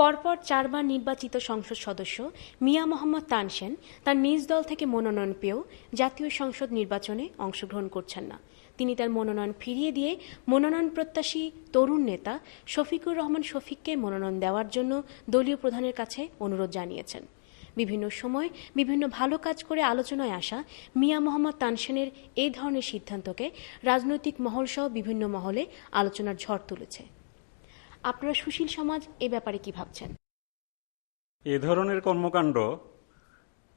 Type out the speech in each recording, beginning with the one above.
পরপর 4 বার নির্বাচিত সংসদ সদস্য মিয়া মোহাম্মদ তানসেন তার নিজ দল থেকে মনোনয়ন পেয়েও জাতীয় সংসদ নির্বাচনে অংশগ্রহণ করছেন না। তিনি তার মনোনয়ন ফিরিয়ে দিয়ে মনোনয়ন প্রত্যাশী তরুণ নেতা শফিকুর রহমান শফিককে মনোনয়ন দেওয়ার জন্য দলীয় প্রধানের কাছে অনুরোধ জানিয়েছেন। বিভিন্ন সময় বিভিন্ন ভালো কাজ করে আলোচনায় আসা মিয়া মোহাম্মদ তানসেনের এই ধরনের সিদ্ধান্তকে রাজনৈতিক মহলসহ বিভিন্ন মহলে আলোচনার ঝড় তুলেছে। আপনারা সুশীল সমাজ এ ব্যাপারে কি ভাবছেন? এ ধরনের কর্মকাণ্ড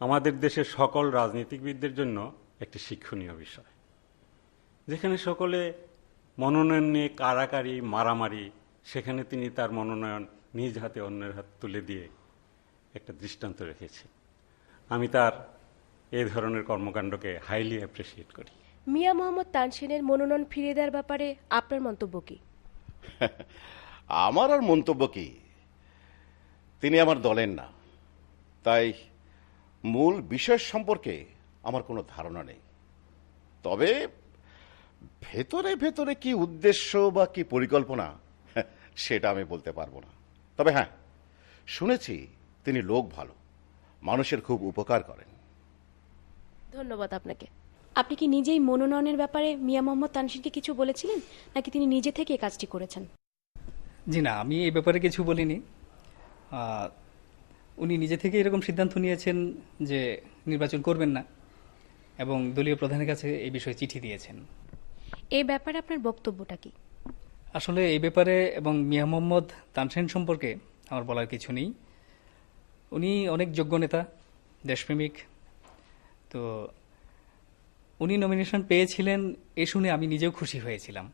আমাদের দেশের সকল রাজনীতিবিদদের জন্য একটি শিক্ষণীয় বিষয়, যেখানে সকলে মনোনয়ন নিয়ে কাড়াকাড়ি মারামারি, সেখানে তিনি তার মনোনয়ন নিজ হাতে অন্যের হাত তুলে দিয়ে একটা দৃষ্টান্ত রেখেছে। আমি তার এই ধরনের কর্মকাণ্ডকে হাইলি অ্যাপ্রিসিয়েট করি। মিয়া মোহাম্মদ তানসেনের মনোনয়ন ফিরিয়ে দেওয়ার ব্যাপারে আপনার মন্তব্য কি? আমার আর মন্তব্য কি, তিনি আমার দলের না, তাই মূল বিষয় সম্পর্কে আমার কোনো ধারণা নেই। তবে ভেতরে ভেতরে কি উদ্দেশ্য বা কি পরিকল্পনা সেটা আমি বলতে পারবো না। তবে হ্যাঁ, শুনেছি তিনি লোক ভালো, মানুষের খুব উপকার করেন। ধন্যবাদ আপনাকে। আপনি কি নিজেই মনোনয়নের ব্যাপারে মিয়া মোহাম্মদ তানসেনকে কিছু বলেছিলেন, নাকি তিনি নিজে থেকে এই কাজটি করেছেন? জি না, আমি এই ব্যাপারে কিছু বলিনি। উনি নিজে থেকে এরকম সিদ্ধান্ত নিয়েছেন যে নির্বাচন করবেন না, এবং দলীয় প্রধানের কাছে এই বিষয়ে চিঠি দিয়েছেন। এই ব্যাপারে আপনার বক্তব্যটা কি? আসলে এই ব্যাপারে এবং মিয়া মোহাম্মদ তানসেন সম্পর্কে আমার বলার কিছু নেই। উনি অনেক যোগ্য নেতা, দেশপ্রেমিক। তো উনি নমিনেশন পেয়েছিলেন এ শুনে আমি নিজেও খুশি হয়েছিলাম।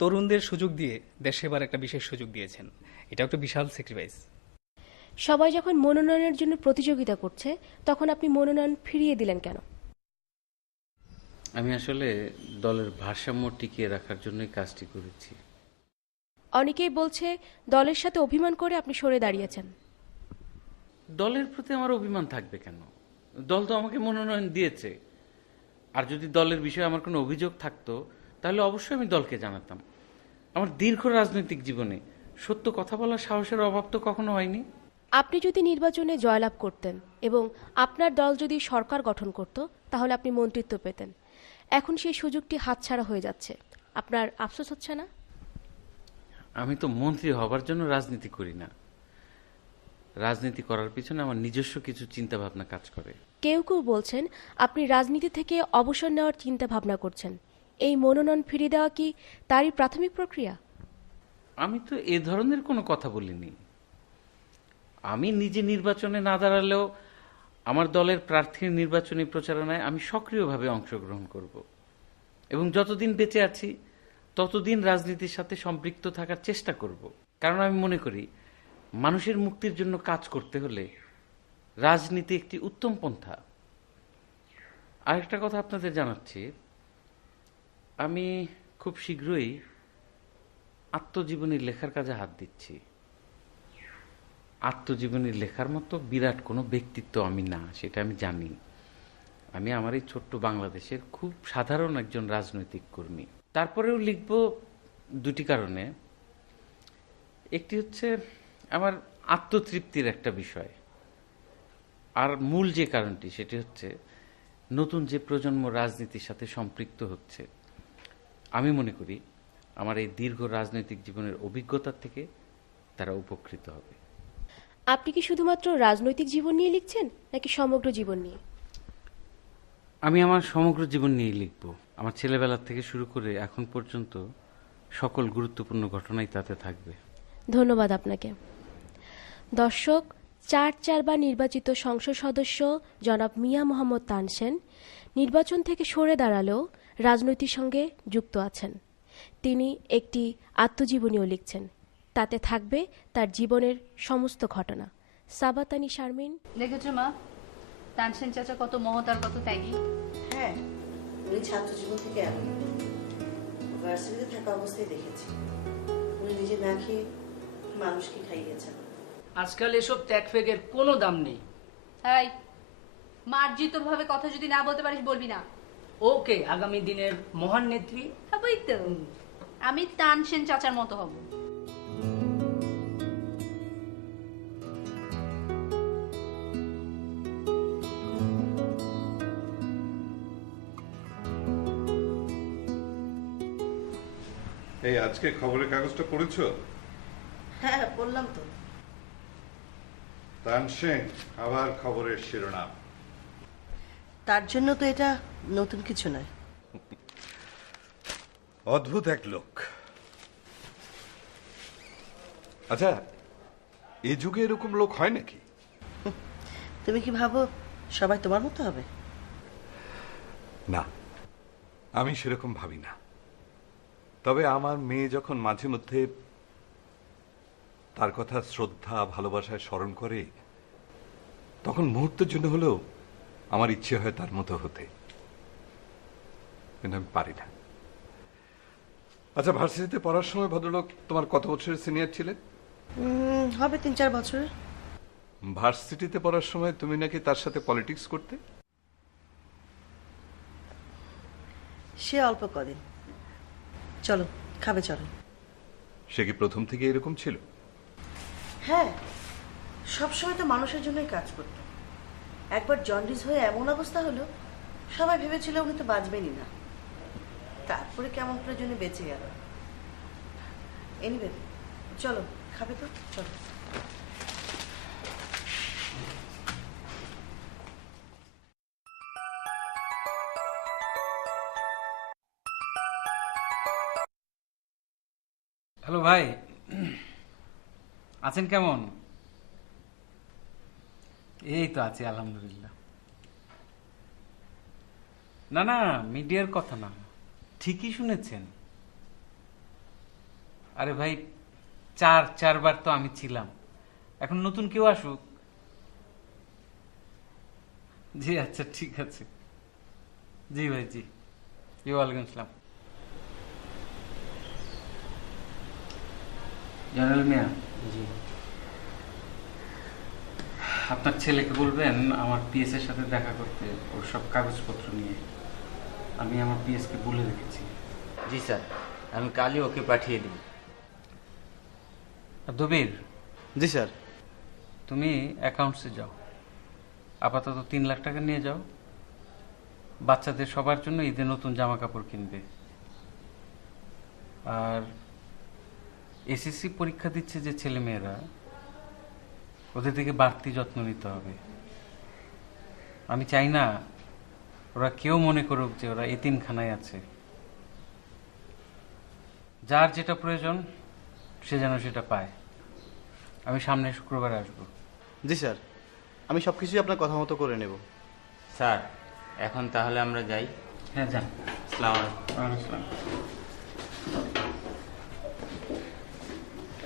তরুণদের সুযোগ দিয়ে দেশ সেবার একটা বিশেষ সুযোগ দিয়েছেন, এটা একটা বিশাল স্যাক্রিফাইস। সবাই যখন মনোনয়নের জন্য প্রতিযোগিতা করছে, তখন আপনি মনোনয়ন ফিরিয়ে দিলেন কেন? আমি আসলে দলের ভারসাম্য টিকিয়ে রাখার জন্যই কাজটি করেছি। অনেকেই বলছে দলের সাথে অভিমান করে আপনি সরে দাঁড়িয়েছেন। দলের প্রতি আমার অভিমান থাকবে কেন? দল তো আমাকে মনোনয়ন দিয়েছে। আর যদি দলের বিষয়ে আমার কোনো অভিযোগ থাকতো, তাহলে অবশ্যই আমি দলকে জানাতাম। আমার দীর্ঘ রাজনৈতিক জীবনে সত্য কথা বলার সাহসের অভাব তো কখনো হয়নি। আপনি যদি নির্বাচনে জয়লাভ করতেন এবং আপনার দল যদি সরকার গঠন করত, তাহলে আপনি মন্ত্রিত্ব পেতেন। এখন সেই সুযোগটি হাতছাড়া হয়ে যাচ্ছে, আপনার আফসোস হচ্ছে না? আমি তো মন্ত্রী হবার জন্য রাজনীতি করি না। রাজনীতি করার পিছনে আমার নিজস্ব কিছু চিন্তা ভাবনা কাজ করে। কেউ কেউ বলছেন আপনি রাজনীতি থেকে অবসর নেওয়ার চিন্তা ভাবনা করছেন। এই মনোনয়ন ফিরিয়ে দেওয়া কি তারই প্রাথমিক প্রক্রিয়া? আমি তো এ ধরনের কোনো কথা বলিনি। আমি নিজে নির্বাচনে না দাঁড়ালেও আমার দলের প্রার্থীর নির্বাচনী প্রচারণায় আমি সক্রিয়ভাবে অংশগ্রহণ করব, এবং যতদিন বেঁচে আছি ততদিন রাজনীতির সাথে সম্পৃক্ত থাকার চেষ্টা করব। কারণ আমি মনে করি মানুষের মুক্তির জন্য কাজ করতে হলে রাজনীতি একটি উত্তম পন্থা। আরেকটা কথা আপনাদের জানাচ্ছি, আমি খুব শীঘ্রই আত্মজীবনী লেখার কাজে হাত দিচ্ছি। আত্মজীবনী লেখার মতো বিরাট কোনো ব্যক্তিত্ব আমি না, সেটা আমি জানি। আমি আমার এই ছোট্ট বাংলাদেশের খুব সাধারণ একজন রাজনৈতিক কর্মী। তারপরেও লিখব দুটি কারণে। একটি হচ্ছে আমার আত্মতৃপ্তির একটা বিষয়, আর মূল যে কারণটি সেটি হচ্ছে নতুন যে প্রজন্ম রাজনীতির সাথে সম্পৃক্ত হচ্ছে, আমি মনে করি আমার এই দীর্ঘ রাজনৈতিক জীবনের অভিজ্ঞতার থেকে তারা উপকৃত হবে। আপনি কি শুধুমাত্র রাজনৈতিক জীবন নিয়ে লিখছেন, নাকি সমগ্র জীবন নিয়ে? আমি আমার সমগ্র জীবন নিয়ে লিখব। আমার ছেলেবেলা থেকে শুরু করে এখন পর্যন্ত সকল গুরুত্বপূর্ণ ঘটনাই তাতে থাকবে। ধন্যবাদ আপনাকে। দর্শক, 4 বার নির্বাচিত সংসদ সদস্য জনাব মিয়া মোহাম্মদ তানসেন নির্বাচন থেকে সরে দাঁড়ালেও রাজনীতির সঙ্গে যুক্ত আছেন। তিনি একটি আত্মজীবনীও লিখছেন, তাতে থাকবে তার জীবনের সমস্ত ঘটনা। সাবাতানি শারমিন। দেখেছো মা, তানসেন চাচা কত মহৎ আর কত ত্যাগী। হ্যাঁ, উনি ছাত্র জীবন থেকে এমন। ভার্সিটিতে থাকা অবস্থায় দেখেছি উনি নিজে না খেয়ে মানুষকে খাইয়েছেন। আজকাল এসব ত্যাগ ফেগের কোনো দাম নেই। এই মার্জিতর ভাবে কথা যদি না বলতে পারিস বলবি না। ওকে, আগামী দিনের মহান নেত্রী হবই তো। আমি তানসেন চাচার মতো হব। এই আজকে খবরের কাগজটা পড়েছো? হ্যাঁ, বললাম তো। তানসেন আবার খবরের শিরোনাম। তার জন্য তো এটা নতুন কিছু নয়। অদ্ভুত এক লোক। আচ্ছা, এই যুগে এরকম লোক হয় নাকি? তুমি কি ভাবো সবাই তোমার মতো হবে? না, আমি সেরকম ভাবি না। তবে আমার মেয়ে যখন মাঝে মধ্যে তার কথা শ্রদ্ধা ভালোবাসায় স্মরণ করে, তখন মুহূর্তের জন্য হলেও আমার ইচ্ছে হয় তার মতো হতে, কিন্তু আমি পারি না। আচ্ছা, ভার্সিটিতে পড়ার সময় ভদ্রলোক তোমার কত বছরের সিনিয়র ছিলেন? হবে 3-4 বছরের। ভার্সিটিতে পড়ার সময় তুমি নাকি তার সাথে পলিটিক্স করতে? সে অল্প কদিন। চলো, খাবে চলো। সে কি প্রথম থেকে এরকম ছিল? হ্যাঁ, সবসময় তো মানুষের জন্যই কাজ করত। একবার জন্ডিস হয়ে এমন অবস্থা হলো, সবাই ভেবেছিল উনি তো বাঁচবেনই না। তারপরে কেমন করে জন্য বেঁচে গেল। এনিওয়ে, চলো খাবে তো, চলো। হ্যালো ভাই, আছেন কেমন? এই তো আছি আলহামদুলিল্লাহ। না না, মিডিয়ার কথা না, ঠিকই শুনেছেন। আরে ভাই, চারবার তো আমি ছিলাম, এখন নতুন কেউ আসুক। জি আচ্ছা, ঠিক আছে। জি ভাই, জি। ওয়ালাইকুম আসসালাম। জয়নাল মিয়া, জি, আপনার ছেলেকে বলবেন আমার পিএস এর সাথে দেখা করতে, ওর সব কাগজপত্র নিয়ে। আমি আমার পিএস কে বলে রেখেছি। জি স্যার, আমি কালই ওকে পাঠিয়ে দিই। দবির, জি স্যার। তুমি অ্যাকাউন্টসে যাও, আপাতত 3 লাখ টাকা নিয়ে যাও। বাচ্চাদের সবার জন্য ঈদে নতুন জামা কাপড় কিনবে। আর এসএসসি পরীক্ষা দিচ্ছে যে ছেলে মেয়েরা, ওদের থেকে বাড়তি যত্ন নিতে হবে। আমি চাই না ওরা কেউ মনে করুক যে ওরা এতিমখানায় আছে। যার যেটা প্রয়োজন সে যেন সেটা পায়। আমি সামনের শুক্রবারে আসবো। জি স্যার, আমি সব কিছুই আপনার কথা মতো করে নেব। স্যার, এখন তাহলে আমরা যাই। হ্যাঁ, যান। আসসালামু আলাইকুম। আসসালাম।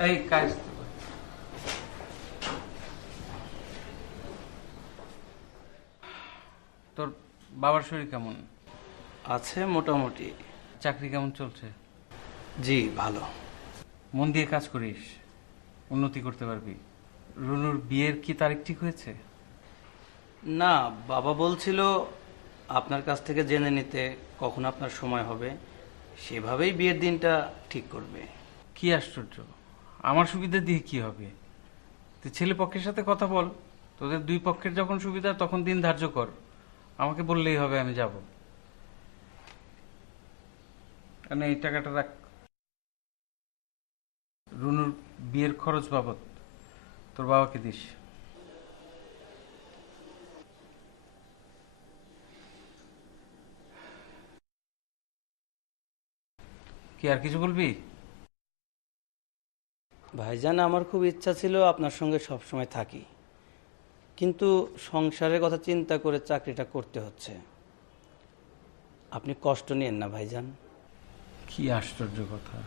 এই কাজ, তোর বাবার শরীর কেমন? আছে মোটামুটি। চাকরি কেমন চলছে? জি ভালো। মন দিয়ে কাজ করিস, উন্নতি করতে পারবি। রুনুর বিয়ের কি তারিখ ঠিক হয়েছে? না, বাবা বলছিল আপনার কাছ থেকে জেনে নিতে কখন আপনার সময় হবে, সেভাবেই বিয়ের দিনটা ঠিক করবে। কি আশ্চর্য, আমার সুবিধা দিয়ে কি হবে? তুই ছেলে পক্ষের সাথে কথা বল, তোদের দুই পক্ষের যখন সুবিধা তখন দিন ধার্য কর, আমাকে বললেই হবে, আমি যাব। কারণ এই টাকাটা রাখ, রুনুর বিয়ের খরচ বাবদ তোর বাবাকে দিস। কি আর কিছু বলবি? ভাইজান, আমার খুব ইচ্ছা ছিল আপনার সঙ্গে সব সময় থাকি, কিন্তু সংসারের কথা চিন্তা করে চাকরিটা করতে হচ্ছে। আপনি কষ্ট নিয়েন না ভাইজান। কি আশ্চর্য কথা,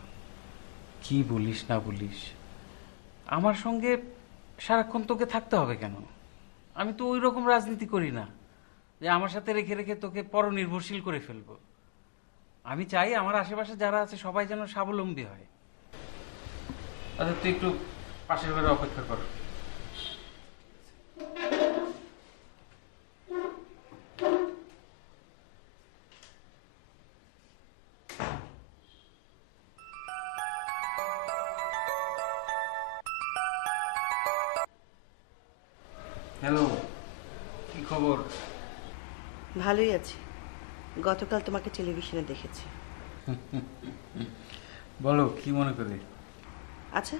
কি বলিস না বলিস। আমার সঙ্গে সারাক্ষণ তোকে থাকতে হবে কেন? আমি তো ওই রকম রাজনীতি করি না যে আমার সাথে রেখে রেখে তোকে পরনির্ভরশীল করে ফেলবো। আমি চাই আমার আশেপাশে যারা আছে সবাই যেন স্বাবলম্বী হয়। আচ্ছা, তুই একটু পাশের ঘরে অপেক্ষা কর। হ্যালো, কি খবর? ভালোই আছি। গতকাল তোমাকে টেলিভিশনে দেখেছি। বলো কি মনে করে? আচ্ছা,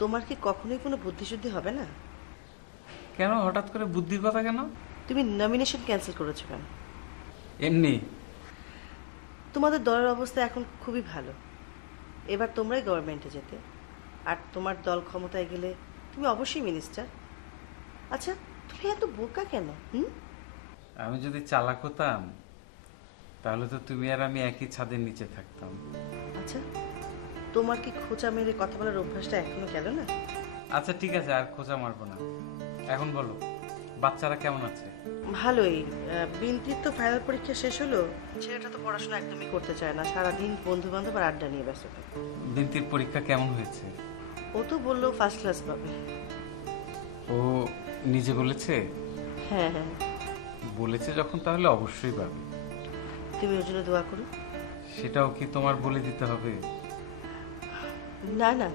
তোমার কি কখনোই কোনো বুদ্ধিশুদ্ধি হবে না? কেন হঠাৎ করে বুদ্ধির কথা কেন? তুমি নমিনেশন ক্যান্সেল করেছো কেন? এমনি। তোমাদের দলের অবস্থা এখন খুবই ভালো, এবার তোমরাই গভর্নমেন্টে যেতে, আর তোমার দল ক্ষমতায় গেলে তুমি অবশ্যই মিনিস্টার। আচ্ছা, তুমি এত বোকা কেন? আমি যদি চালাক হতাম তাহলে তো তুমি আর আমি একই ছাদের নিচে থাকতাম। আচ্ছা, তোমার কি খোঁচা মেরে কথা বলার অভ্যাসটা এখনো গেল না? আচ্ছা ঠিক আছে, আর খোঁচা মারবো না। এখন বলো, বাচ্চারা কেমন আছে? ভালোই। বিনতির তো ফাইনাল পরীক্ষা শেষ হলো, ছেলেটা তো পড়াশোনা একদমই করতে চায় না, সারাদিন বন্ধু বান্ধব আর আড্ডা নিয়ে ব্যস্ত থাকে। বিনতির পরীক্ষা কেমন হয়েছে? ও তো বললো ফার্স্ট ক্লাস পাবে। ও নিজে বলেছে? হ্যাঁ হ্যাঁ, বলেছে যখন তাহলে অবশ্যই পাবে। তুমি ওর জন্য দোয়া করো। সেটাও কি তোমার বলে দিতে হবে? না না,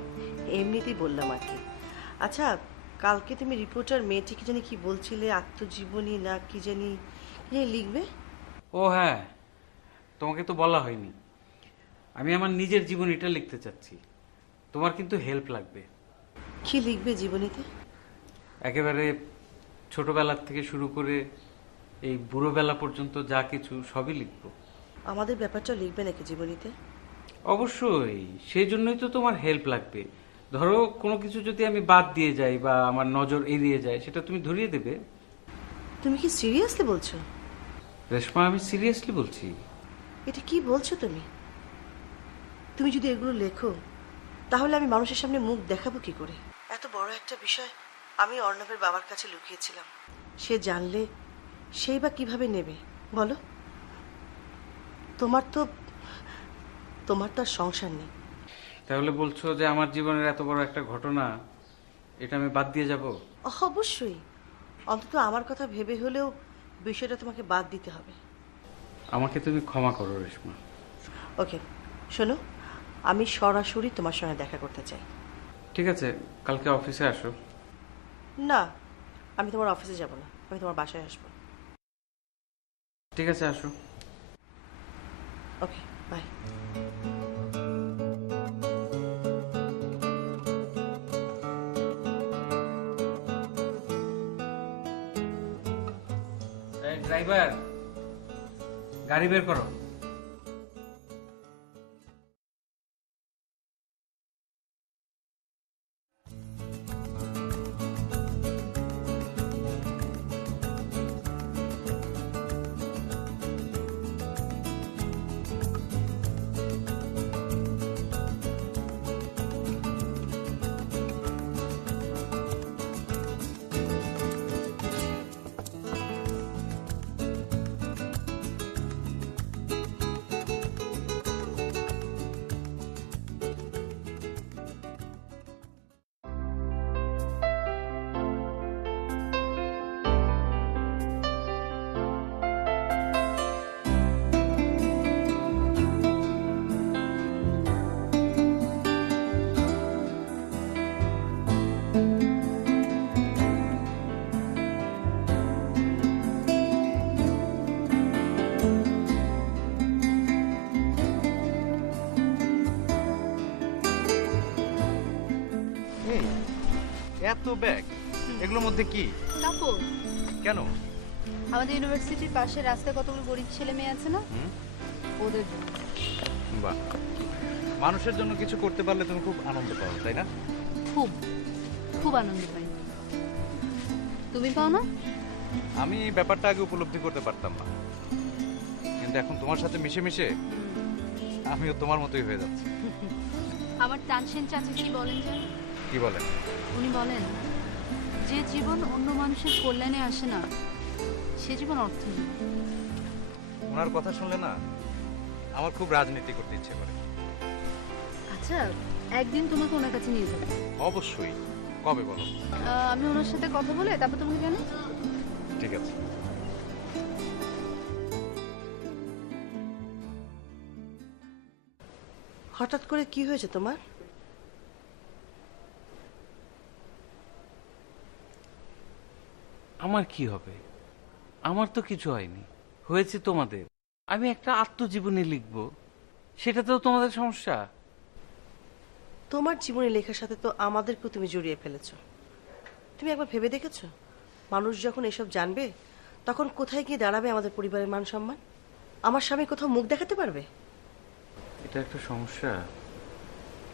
এমনিতেই বললাম আর কি। আচ্ছা, কালকে তুমি রিপোর্টার মেয়েটিকে জানি কি বলছিলে, আত্মজীবনী না কি জানি লিখবে? ও হ্যাঁ, তোমাকে তো বলা হয়নি। আমি আমার নিজের জীবনীটা লিখতে চাচ্ছি, তোমার কিন্তু হেল্প লাগবে। কি লিখবে জীবনীতে? একেবারে ছোটবেলার থেকে শুরু করে এই বুড়োবেলা পর্যন্ত যা কিছু সবই লিখব। আমাদের ব্যাপারটা লিখবে নাকি জীবনীতে? অবশ্যই, সেই জন্যই তো তোমার হেল্প লাগবে। ধরো কোনো কিছু যদি আমি বাদ দিয়ে যাই বা আমার নজর এড়িয়ে যায়, সেটা তুমি ধরিয়ে দেবে। তুমি কি সিরিয়াসলি বলছো? রেশমা, আমি সিরিয়াসলি বলছি। এটা কি বলছো তুমি? তুমি যদি এগুলো লেখো তাহলে আমি মানুষের সামনে মুখ দেখাবো কি করে? এত বড় একটা বিষয় আমি অর্ণবের বাবার কাছে লুকিয়েছিলাম, সে জানলে সেই বা কিভাবে নেবে বলো? তোমার তো আর সংসার নেই। তাহলে বলছো যে আমার জীবনের এত বড় একটা ঘটনা এটা আমি বাদ দিয়ে যাব? অবশ্যই, অন্তত আমার কথা ভেবে হলেও বিষয়টা তোমাকে বাদ দিতে হবে। আমাকে তুমি ক্ষমা করো রেশমা। ওকে, শোনো, আমি সরাসরি তোমার সঙ্গে দেখা করতে চাই। ঠিক আছে, কালকে অফিসে আসো। না, আমি তোমার অফিসে যাব না, আমি তোমার বাসায় আসবো। ঠিক আছে, আসো। ওকে, বাই। ড্রাইভার, গাড়ি বের করো। এত ব্যাগ, এগুলোর মধ্যে কি? কাপড়। কেন? আমাদের ইউনিভার্সিটির পাশে রাস্তায় কতগুলো গরিব ছেলে মেয়ে আছে না, ওদের জন্য। বাহ, মানুষের জন্য কিছু করতে পারলে তুমি খুব আনন্দ পাও, তাই না? খুব খুব আনন্দ পাই। তুমি পাও না? আমি ব্যাপারটা আগে উপলব্ধি করতে পারতাম না, কিন্তু এখন তোমার সাথে মিশে মিশে আমিও তোমার মতোই হয়ে যাচ্ছি। আমার তানসেন চাচা কি বলেন জানো? কি বলেন? উনি বলেন যে জীবন অন্য মানুষের কল্যাণে আসে না সে জীবন অর্থহীন। ওনার কথা শুনলে না আমার খুব রাজনীতি করতে ইচ্ছে করে। আচ্ছা, একদিন তোমাকে ওনার কাছে নিয়ে যাবো। অবশ্যই, কবে বলো? আমি ওনার সাথে কথা বলে তারপর তোমাকে জানাই। ঠিক আছে। হঠাৎ করে কি হয়েছে তোমার? আমার কি হবে? আমার তো কিছু হয়নি, হয়েছে তোমাদের। আমি একটা আত্মজীবনী লিখবো, সেটাতেও তোমাদের সমস্যা? তোমার জীবনী লেখার সাথে তো আমাদেরকেও তুমি জড়িয়ে ফেলেছো। তুমি একবার ভেবে দেখেছো মানুষ যখন এসব জানবে তখন কোথায় গিয়ে দাঁড়াবে আমাদের পরিবারের মান সম্মান? আমার স্বামী কোথাও মুখ দেখাতে পারবে? এটা একটা সমস্যা,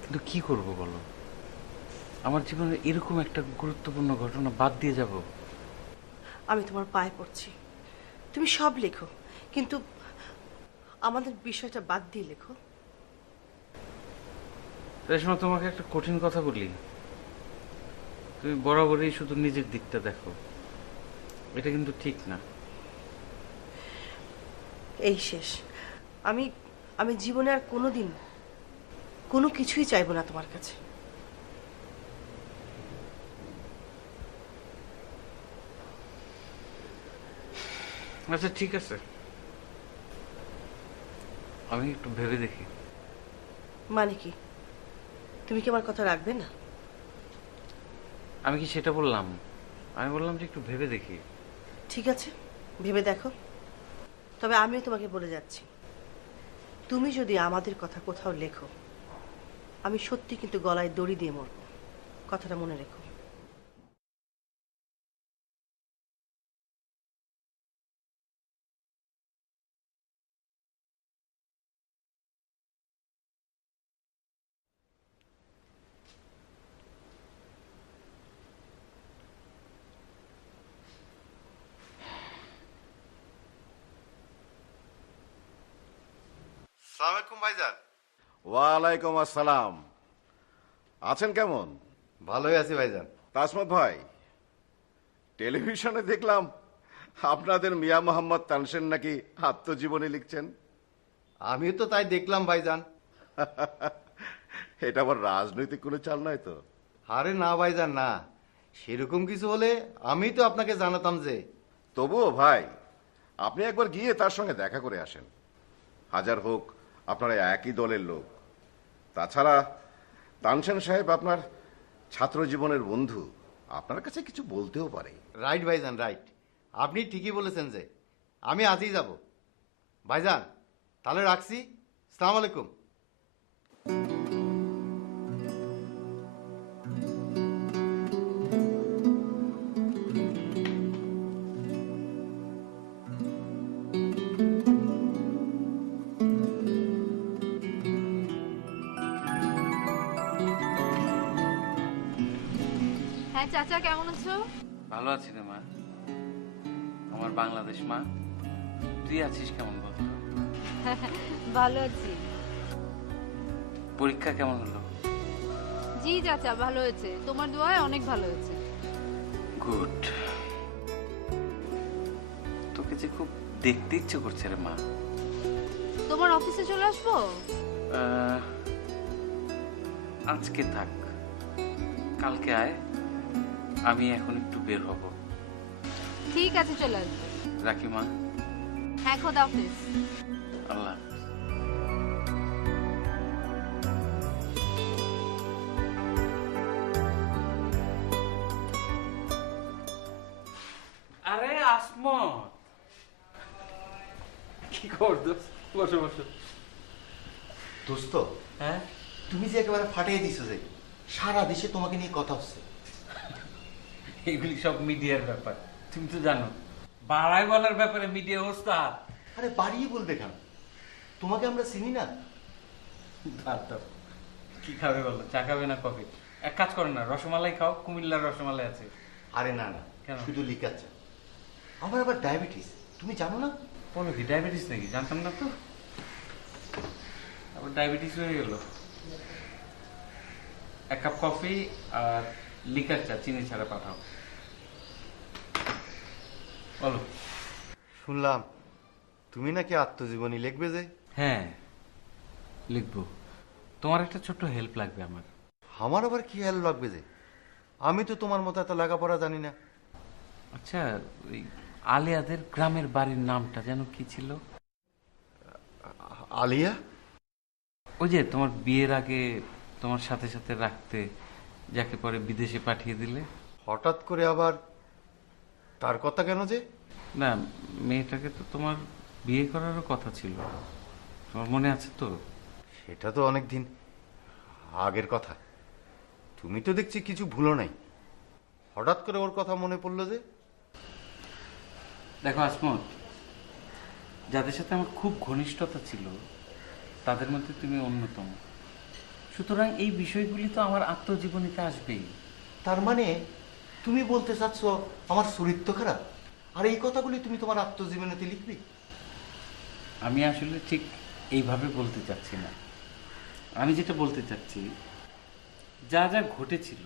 কিন্তু কি করব বলো? আমার জীবনে এরকম একটা গুরুত্বপূর্ণ ঘটনা বাদ দিয়ে যাব? আমি তোমার পায়ে পড়ছি, তুমি সব লেখো, কিন্তু আমাদের বিষয়টা বাদ দিয়ে লেখো। রেশমা, তোমাকে একটা কঠিন কথা বলি, তুমি বরাবরই শুধু নিজের দিকটা দেখো, এটা কিন্তু ঠিক না। এই শেষ। আমি আমি জীবনে আর কোনোদিন কোনো কিছুই চাইবো না তোমার কাছে। আচ্ছা ঠিক আছে, আমি একটু ভেবে দেখি। মানে কি? তুমি কি আমার কথা রাখবে না? আমি কি সেটা বললাম? আমি বললাম যে একটু ভেবে দেখি। ঠিক আছে, ভেবে দেখো। তবে আমিও তোমাকে বলে যাচ্ছি, তুমি যদি আমাদের কথা কোথাও লেখো, আমি সত্যি কিন্তু গলায় দড়ি দিয়ে মরব। কথাটা মনে রেখো। আসসালামু আলাইকুম ভাইজান। ওয়ালাইকুম আসসালাম। আছেন কেমন? ভালোই আছি ভাইজান। তাসমত ভাই, টেলিভিশনে দেখলাম আপনাদের মিয়া মোহাম্মদ তানসেন নাকি আত্মজীবনী লিখছেন। আমিও তো তাই দেখলাম ভাইজান। এটা আবার রাজনৈতিক কোনো চাল নয় তো? আরে না ভাইজান, না। সেরকম কিছু হলে আমি তো আপনাকে জানাতাম যে। তবুও ভাই, আপনি একবার গিয়ে তার সঙ্গে দেখা করে আসেন। হাজার হোক আপনারা একই দলের লোক। তাছাড়া তানসেন সাহেব আপনার ছাত্র জীবনের বন্ধু, আপনার কাছে কিছু বলতেও পারে। রাইট ভাইজান, রাইট। আপনি ঠিকই বলেছেন যে আমি আজই যাব। ভাইজান তাহলে রাখছি। আসসালামু আলাইকুম। হ্যাঁ চাচা, কেমন আছো? ভালো আছি রে মা, আমার বাংলাদেশ মা। তুই আছিস কেমন বলতো? ভালো আছি। পরীক্ষা কেমন হলো? জি চাচা, ভালো হয়েছে। তোমার দোয়ায় অনেক ভালো হয়েছে। গুড। তোকে যে খুব দেখতে ইচ্ছে করছে রে মা। তোমার অফিসে চলে আসবো? আজকে থাক, কালকে আয়। আমি এখন একটু বের হব। ঠিক আছে, চলে আসবো। রাখি মা। হ্যাঁ, খোদা হাফেজ। আল্লাহ। আরে আসমত, কি করছো? বসো বসো। দোস্ত, হ্যাঁ তুমি যে একেবারে ফাটিয়ে দিছো যে সারা দেশে তোমাকে নিয়ে কথা হচ্ছে। এগুলি সব মিডিয়ার ব্যাপার, তুমি তো জানো। বাড়াই বলার ব্যাপারে মিডিয়া ওস্তাদ। আরে বাড়িয়ে বলবে কেন? তোমাকে আমরা চিনি না? কি খাবে বলো, চা খাবে না কফি? এক কাজ করো না, রসমালাই খাও, কুমিল্লার রসমালাই আছে। আরে না না, কেন? শুধু লিকার চা। আমার আবার ডায়াবেটিস, তুমি জানো না? বলো কি ডায়াবেটিস নাকি? জানতাম না তো। আবার ডায়াবেটিস হয়ে গেল। এক কাপ কফি আর লিকার চা, চিনি ছাড়া পাঠাও। বলো। শুনলাম তুমি নাকি আত্মজীবনী লিখবে যে? হ্যাঁ লিখবো। তোমার একটা ছোট্ট হেল্প লাগবে আমার। আমার আবার কি হেল্প লাগবে যে? আমি তো তোমার মতো এত লেখাপড়া জানি না। আচ্ছা, ওই আলিয়াদের গ্রামের বাড়ির নামটা যেন কি ছিল? আলিয়া? ওই যে তোমার বিয়ের আগে তোমার সাথে সাথে রাখতে, যাকে পরে বিদেশে পাঠিয়ে দিলে। হঠাৎ করে আবার তার কথা কেন যে? না, মেয়েটাকে তো তোমার বিয়ে করারও কথা ছিল, তোমার মনে আছে তো? সেটা তো অনেক দিন আগের কথা। তুমি তো দেখছি কিছু ভুলো নাই, হঠাৎ করে ওর কথা মনে পড়লো যে? দেখো আসমত, যাদের সাথে আমার খুব ঘনিষ্ঠতা ছিল তাদের মধ্যে তুমি অন্যতম। সুতরাং এই বিষয়গুলি তো আমার আত্মজীবনীতে আসবেই। তার মানে তুমি বলতে চাচ্ছ আমার চরিত্র খারাপ, আর এই কথাগুলি তুমি তোমার আত্মজীবনীতে লিখবে? আমি আসলে ঠিক এইভাবে বলতে চাচ্ছি না। আমি যেটা বলতে চাচ্ছি, যা যা ঘটেছিল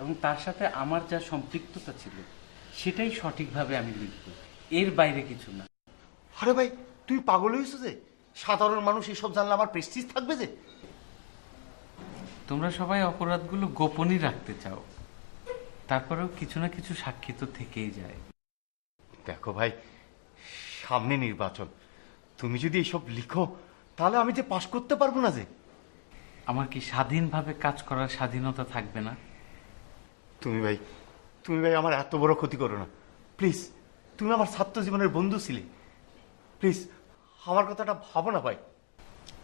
এবং তার সাথে আমার যা সম্পৃক্ততা ছিল সেটাই সঠিকভাবে আমি লিখব, এর বাইরে কিছু না। আরে ভাই, তুমি পাগল হয়েছো যে? সাধারণ মানুষ এসব জানলে আমার প্রেস্টিজ থাকবে যে? তোমরা সবাই অপরাধগুলো গোপনই রাখতে চাও, তারপরেও কিছু না কিছু সাক্ষী তো থেকেই যায়। দেখো ভাই, সামনে নির্বাচন, তুমি যদি এসব লিখো তাহলে আমি যে পাশ করতে পারবো না যে। আমার কি স্বাধীনভাবে কাজ করার স্বাধীনতা থাকবে না? তুমি ভাই আমার এত বড় ক্ষতি করো না প্লিজ। তুমি আমার ছাত্র জীবনের বন্ধু ছিলে, প্লিজ আমার কথাটা ভাবো না ভাই।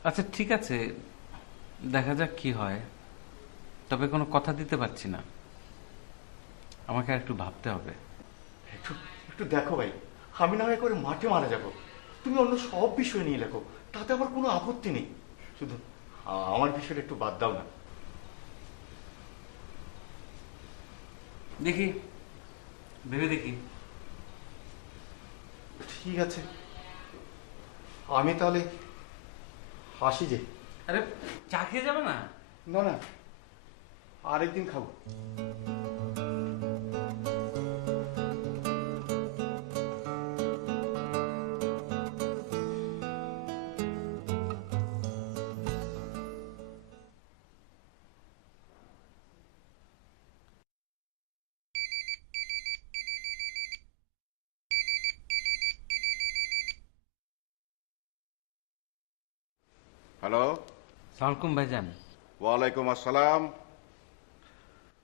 আচ্ছা ঠিক আছে, দেখা যাক কি হয়, তবে কোনো কথা দিতে পারছি না, আমাকে আর একটু ভাবতে হবে। একটু দেখো ভাই, আমি না হয় করে মাঠে মারা যাবো, তুমি অন্য সব বিষয় নিয়ে লেখো, তাতে আমার কোনো আপত্তি নেই, শুধু আমার বিষয়টা একটু বাদ দাও না। দেখি, ভেবে দেখি। ঠিক আছে, আমি তাহলে আসি যে। আরে চা খেয়ে যাবে না? না না, আরেকদিন খাবো। হ্যালো, সালামালাইকুম ভাইজান। ওয়ালাইকুম আসসালাম।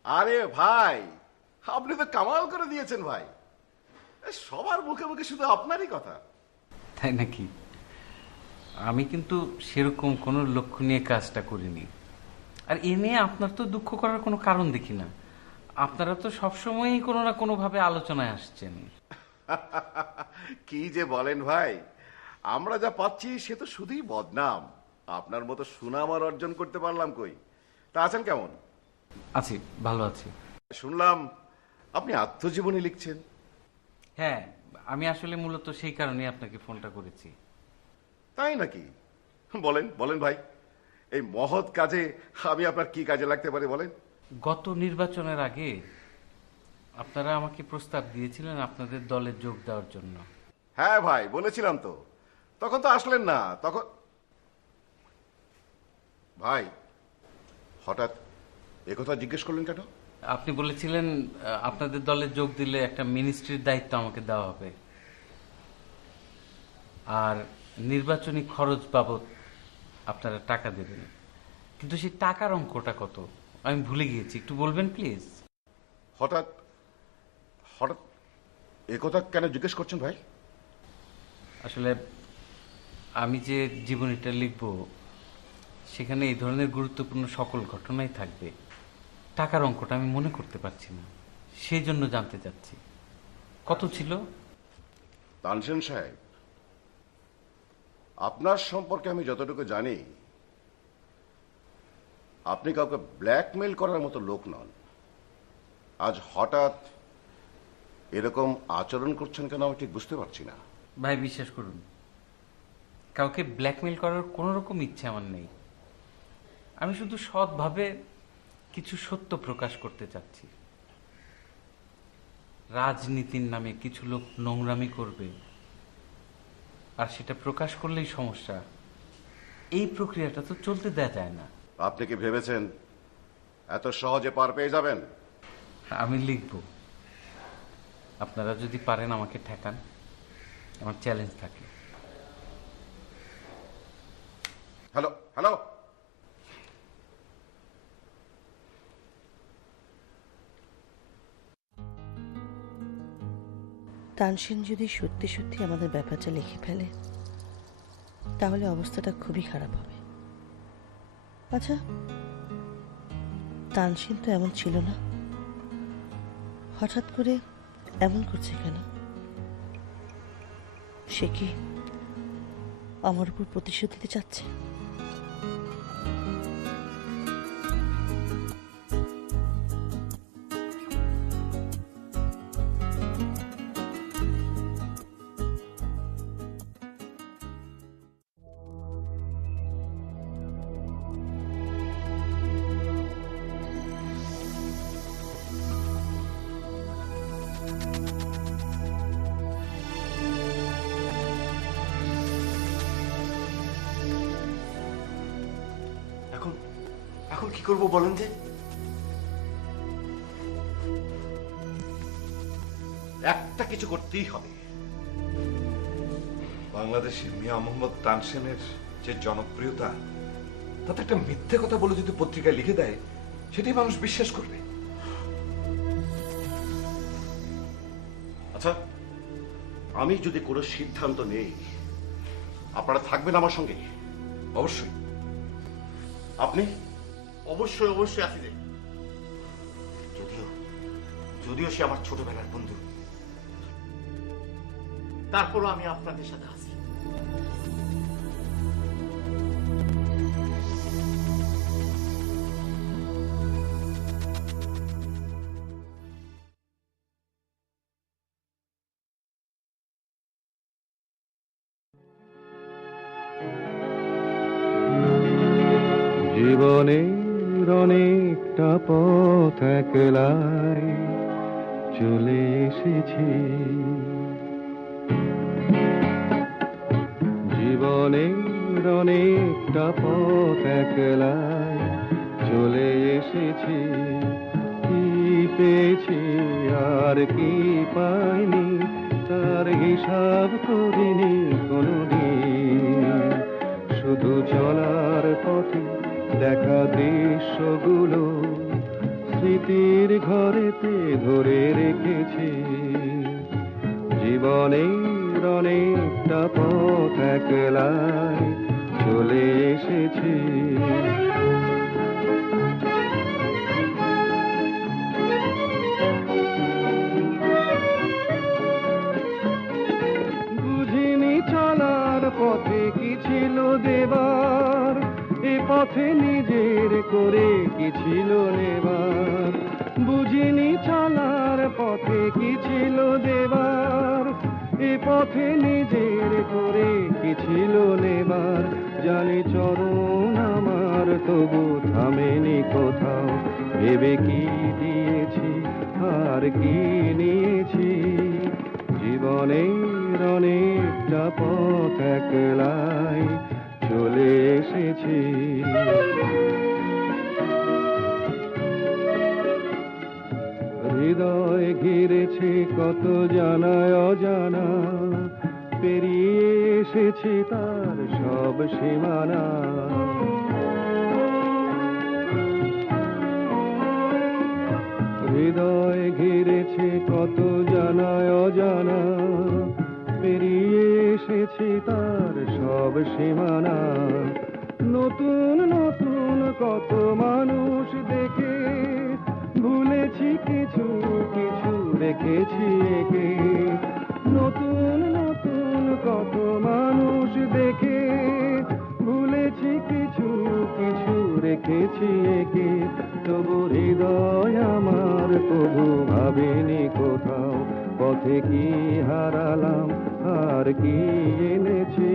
আরে ভাই, আপনি তো কামাল করে দিয়েছেন ভাই, সবার মুখে মুখে শুধু আপনারই কথা। তাই নাকি? আমি কিন্তু সেরকম কোনো লক্ষ্য নিয়ে কাজটা করিনি, আর এ নিয়ে আপনার তো দুঃখ করার কোনো কারণ দেখি না। আপনারা তো সবসময়ই কোনো না কোনোভাবে আলোচনায় আসছেন। কি যে বলেন ভাই, আমরা যা পাচ্ছি সে তো শুধুই বদনাম। আপনার মতো সুনাম আর অর্জন করতে পারলাম কই। তা আছেন কেমন? আছি, ভালো আছি। শুনলাম আপনি আত্মজীবনী লিখছেন। হ্যাঁ, আমি আসলে মূলত সেই কারণে আপনাকে ফোনটা করেছি। তাই নাকি? বলেন বলেন ভাই, এই মহৎ কাজে আমি আপনার কি কাজে লাগতে পারি বলেন। গত নির্বাচনের আগে আপনারা আমাকে প্রস্তাব দিয়েছিলেন আপনাদের দলে যোগ দেওয়ার জন্য। হ্যাঁ ভাই, বলেছিলাম তো, তখন তো আসলেন না। তখন ভাই হঠাৎ একথা জিজ্ঞেস করলেন কেন? আপনি বলেছিলেন আপনাদের দলে যোগ দিলে একটা মিনিস্ট্রির দায়িত্ব আমাকে দেওয়া হবে, আর নির্বাচনী খরচ বাবদ আপনারা টাকা দেবেন। কিন্তু সেই টাকার অঙ্কটা কত আমি ভুলে গিয়েছি, একটু বলবেন প্লিজ? হঠাৎ হঠাৎ একথা কেন জিজ্ঞেস করছেন ভাই? আসলে আমি যে জীবনীটা লিখব সেখানে এই ধরনের গুরুত্বপূর্ণ সকল ঘটনাই থাকবে। টাকার অঙ্কটা আমি মনে করতে পারছি না, সেই জন্য জানতে চাচ্ছি কত ছিল। তানসেন সাহেব, আপনার সম্পর্কে আমি যতটুকু জানি, আপনি কাউকে ব্ল্যাকমেল করার মতো লোক নন। আজ হঠাৎ এরকম আচরণ করছেন কেন আমি ঠিক বুঝতে পারছি না। ভাই বিশ্বাস করুন, কাউকে ব্ল্যাকমেল করার কোনো রকম ইচ্ছে আমার নেই। আমি শুধু সৎভাবে কিছু সত্য প্রকাশ করতে চাচ্ছি। রাজনীতির নামে কিছু লোক নোংরামি করবে, আর সেটা প্রকাশ করলেই সমস্যা। এই প্রক্রিয়াটা তো চলতে দেয়া যায় না। আপনি কি ভেবেছেন এত সহজে পার পেয়ে যাবেন? আমি লিখব, আপনারা যদি পারেন আমাকে ঠেকান, আমার চ্যালেঞ্জ থাকে। হ্যালো হ্যালো, তানসেন যদি সত্যি সত্যি আমাদের ব্যাপারটা লিখে ফেলে তাহলে অবস্থাটা খুবই খারাপ হবে। আচ্ছা, তানসিন তো এমন ছিল না, হঠাৎ করে এমন করছে কেন? সে কি আমার উপর প্রতিশোধ দিতে চাচ্ছে? এখন কি করব বলেন যে? একটা কিছু করতেই হবে। বাংলাদেশের মিয়া মোহাম্মদ তানসেনের যে জনপ্রিয়তা, তাতে একটা মিথ্যে কথা বলে যদি পত্রিকায় লিখে দেয়, সেটাই মানুষ বিশ্বাস করবে। আচ্ছা, আমি যদি কোনো সিদ্ধান্ত নেই, আপনারা থাকবেন আমার সঙ্গে? অবশ্যই। আপনি? অবশ্যই অবশ্যই আছি যে, যদিও সে আমার ছোটবেলার বন্ধু, তারপরও আমি আপনাদের সাথে আছি। জীবনের অনেকটা পথ একলাই চলে এসেছি, জীবনের অনেকটা পথ একলাই চলে এসেছি। কি পেয়েছি আর কি পাইনি তার হিসাব করিনি কোনোদিন। শুধু চলার পথে দেখা দৃশ্যগুলো স্মৃতির ঘরেতে ধরে রেখেছি। জীবনের অনেকটা পথ একলাই চলে এসেছি। বুঝিনি চলার পথে কি ছিল দেবার, এ পথে নিজের করে কি ছিল নেবার। বুঝিনি চলার পথে কি ছিল দেবার, এ পথে নিজের করে কি ছিল নেবার। জানি চরণ আমার তবু থামেনি কোথাও, ভেবে কি দিয়েছি আর কি নিয়েছি। জীবনের অনেকটা পথ একলাই চলে এসেছি। হৃদয় ঘিরেছে কত জানা অজানা, পেরিয়ে এসেছি তার সব সীমানা। হৃদয় ঘিরেছে কত জানা অজানা, পেরিয়ে এসেছি তার সব সীমানা। নতুন নতুন কত মানুষ দেখে ভুলেছি কিছু কিছু রেখেছি একে। নতুন নতুন কত মানুষ দেখে ভুলেছি কিছু কিছু রেখেছি একে। তবু হৃদয় আমার তবু ভাবেনি কোথাও, পথে কি হারালাম আর কি এনেছি।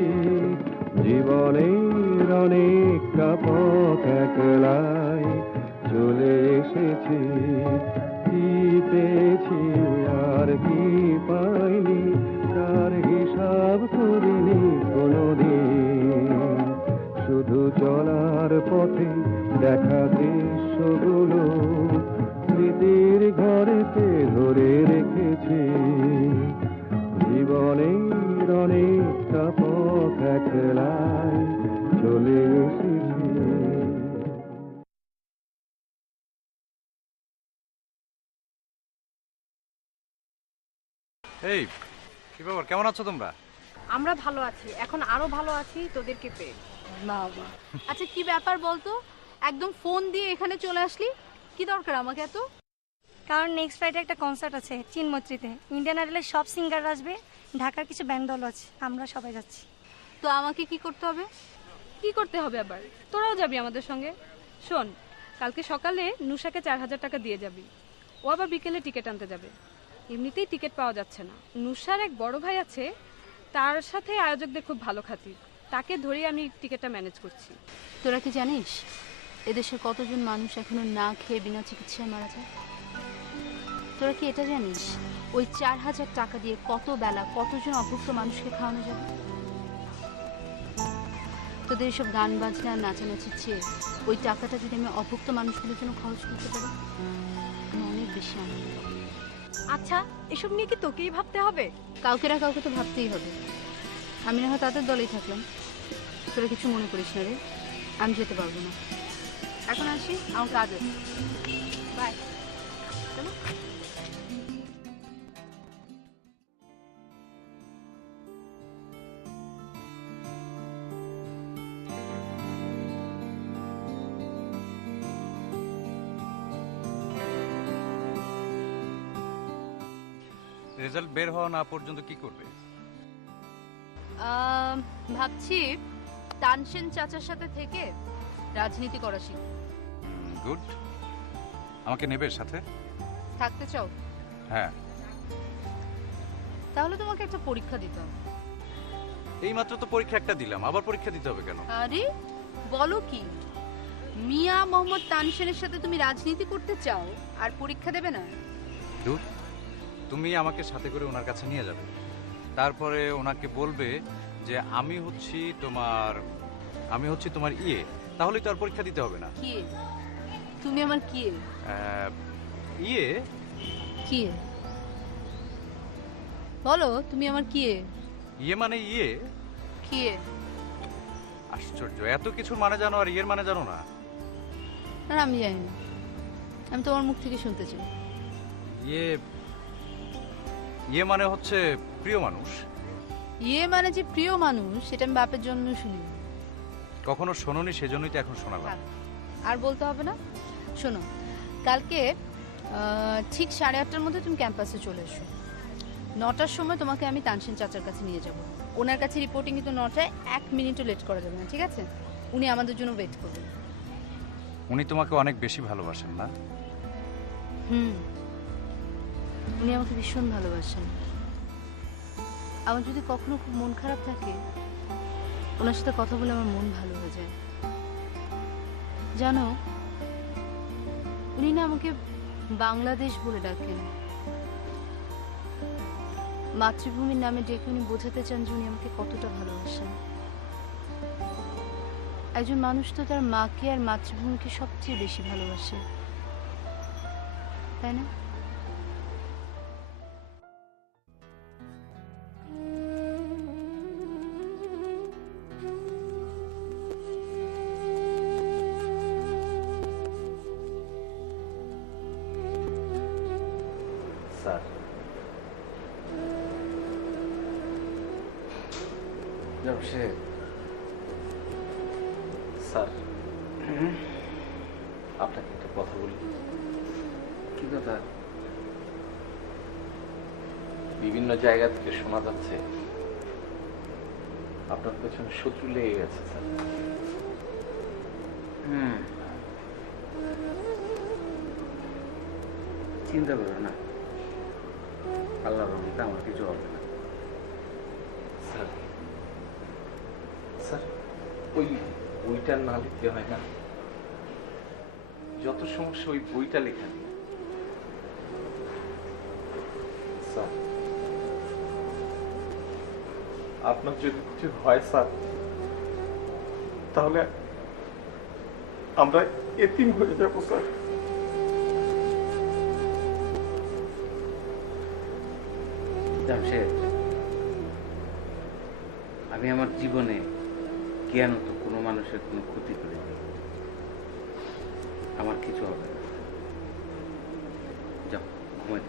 জীবনের অনেকটা পথ একলাই চলে এসেছি। কি পেয়েছি আর কি পাইনি তার হিসাব করিনি কোনোদিন। শুধু চলার পথে দেখা দৃশ্যগুলো স্মৃতির ঘরেতে ধরে রেখেছি। জীবনের অনেকটা পথ একলাই চলে এসেছি। এই কি ব্যাপার, কেমন আছো তোমরা? আমরা ভালো আছি, এখন আরো ভালো আছি তোদেরকে পেয়ে। বাবা, আচ্ছা কি ব্যাপার বলতো, একদম ফোন দিয়ে এখানে চলে আসলি, কি দরকার আমাকে এত? কারণ নেক্সট ফ্রাইডে একটা কনসার্ট আছে চিনমত্রিতে, ইন্ডিয়ান আইডলের সব সিঙ্গার আসবে, ঢাকার কিছু ব্যান্ড দল আছে, আমরা সবাই যাচ্ছি। তো আমাকে কি করতে হবে? কি করতে হবে আবার? তোরাও যাবি আমাদের সঙ্গে। শোন, কালকে সকালে নুশাকে 4000 টাকা দিয়ে যাবি, ও আবার বিকেলে টিকিট আনতে যাবে। এমনিতেই টিকিট পাওয়া যাচ্ছে না। নুশার এক বড় ভাই আছে, তার সাথে আয়োজকদের খুব ভালো খাতির, তাকে ধরেই আমি টিকিটটা ম্যানেজ করছি। তোরা কি জানিস এদেশের কতজন মানুষ এখনো না খেয়ে বিনা চিকিৎসায় মারা যায়? তোরা কি এটা জানিস ওই 4000 টাকা দিয়ে কত বেলা কতজন অভুক্ত মানুষকে খাওয়ানো যাবে? তোদের এসব গান বাজনা নাচানাচির চেয়ে ওই টাকাটা যদি আমি অভুক্ত মানুষগুলোর জন্য খরচ করতে পারি, আমি অনেক বেশি আনন্দ পাবো। আচ্ছা, এসব নিয়ে কি তোকেই ভাবতে হবে? কাউকে না কাউকে তো ভাবতেই হবে। আমি না হয় তাদের দলেই থাকলাম, তোরা কিছু মনে করিস না রে, আমি যেতে পারবো না। এখন আসি, আমার কাজ আছে। বাই। চলো। রেজাল্ট বের হওয়া না পর্যন্ত কি করবে? ভাবছি তানসেন চাচার সাথে থেকে রাজনীতি করা শিখব। গুড। আমাকে নেবে সাথে? থাকতে চাও? হ্যাঁ। তাহলে তোমাকে একটা পরীক্ষা দিতে হবে। এই মাত্র তো পরীক্ষা একটা দিলাম, আবার পরীক্ষা দিতে হবে কেন? আরে বলো কি, মিয়া মোহাম্মদ তানসেনের সাথে তুমি রাজনীতি করতে চাও আর পরীক্ষা দেবে না? দূর, তুমি আমাকে সাথে করে ওনার কাছে নিয়ে যাবে, তারপরে ওনাকে বলবে যে আমি হচ্ছি তোমার ইয়ে, তাহলেই তো আর পরীক্ষা দিতে হবে না। কি তুমি আমার কি ইয়ে? কি বলো, তুমি আমার কি? ইয়ে মানে ইয়ে? কি? আশ্চর্য, এত কিছুর মানে জানো আর ইয়ের মানে জানো না? না আমি জানি না, আমি তোমার মুখ থেকে শুনতে চাই। ইয়ে মানে হচ্ছে প্রিয় মানুষ। ইয়ে মানে যে প্রিয় মানুষ, সেটা আমি বাপের জন্য শুনি। কখনো শোনোনি, সেজন্যই তো এখন শোনালাম। আর বলতে হবে না। শোনো, কালকে ঠিক 8:30টার মধ্যে তুমি ক্যাম্পাসে চলে এসো। 9টার সময় তোমাকে আমি তানসেন চাচার কাছে নিয়ে যাব। ওনার কাছে রিপোর্টিং কিন্তু 9টায় 1 মিনিটও লেট করা যাবে না, ঠিক আছে? উনি আমাদের জন্য ওয়েট করবেন। উনি তোমাকে অনেক বেশি ভালোবাসেন না? উনি আমাকে ভীষণ ভালোবাসেন। আমার যদি কখনো খুব মন খারাপ থাকে, ওনার সাথে কথা বলে আমার মন ভালো হয়ে যায়। জানো, উনি না আমাকে বাংলাদেশ বলে ডাকেন। মাতৃভূমির নামে ডেকে উনি বোঝাতে চান যে উনি আমাকে কতটা ভালোবাসেন। একজন মানুষ তো তার মাকে আর মাতৃভূমিকে সবচেয়ে বেশি ভালোবাসে, তাই না? স্যার, জামশেদ স্যার, আপনাকে একটা কথা বলি। কি কথা? বিভিন্ন জায়গা থেকে শোনা যাচ্ছে আপনার পেছনে শত্রু লেগে গেছে স্যার। চিন্তা করো না, আল্লাহর রহমতে আমার কিছু হবে না। স্যার, স্যার ওই বইটা না লিখতে হয় না? যত সমস্যা ওই বইটা লেখা নিয়ে। স্যার, আপনার যদি কিছু হয় স্যার, তাহলে আমরা এতিম হয়ে যাবো স্যার। জামশেদ, আমি আমার জীবনে জ্ঞান তো কোনো মানুষের কোনো ক্ষতি করিনি, আমার কিছু হবে না। যাও ঘুমাই।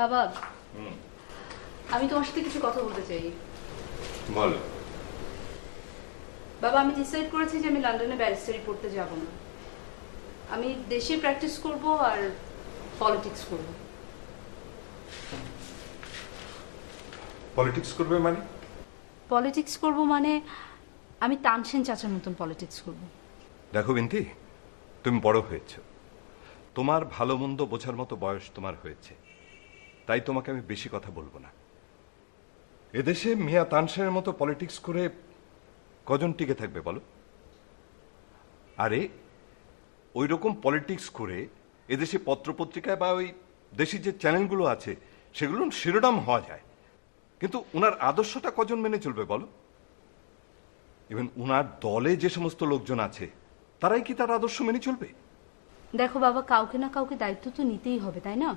বাবা, আমি তোমার সাথে কিছু কথা বলতে চাই। বল। বাবা, আমি ডিসাইড করেছি যে আমি লন্ডনে ব্যারিস্টারি পড়তে যাব না। আমি দেশে প্র্যাকটিস করব আর পলিটিক্স করব। পলিটিক্স করবে মানে? পলিটিক্স করব মানে আমি তানসেন চাচার মতন পলিটিক্স করব। দেখো বিন্তি, তুমি বড় হয়েছ, তোমার ভালো মন্দ বোঝার মতো বয়স তোমার হয়েছে, তাই তোমাকে আমি বেশি কথা বলবো না। এদেশে মিয়া তানসেনের মতো পলিটিক্স করে কজন টিকে থাকবে বলো? আরে ওই রকম পলিটিক্স করে এদেশে পত্রপত্রিকায় বা ওই দেশি যে চ্যানেলগুলো আছে সেগুলো শিরোনাম হওয়া যায়, কিন্তু উনার আদর্শটা কজন মেনে চলবে বলো? ইভেন উনার দলে যে সমস্ত লোকজন আছে তারাই কি তার আদর্শ মেনে চলবে? দেখো বাবা, কাউকে না কাউকে দায়িত্ব তো নিতেই হবে, তাই না?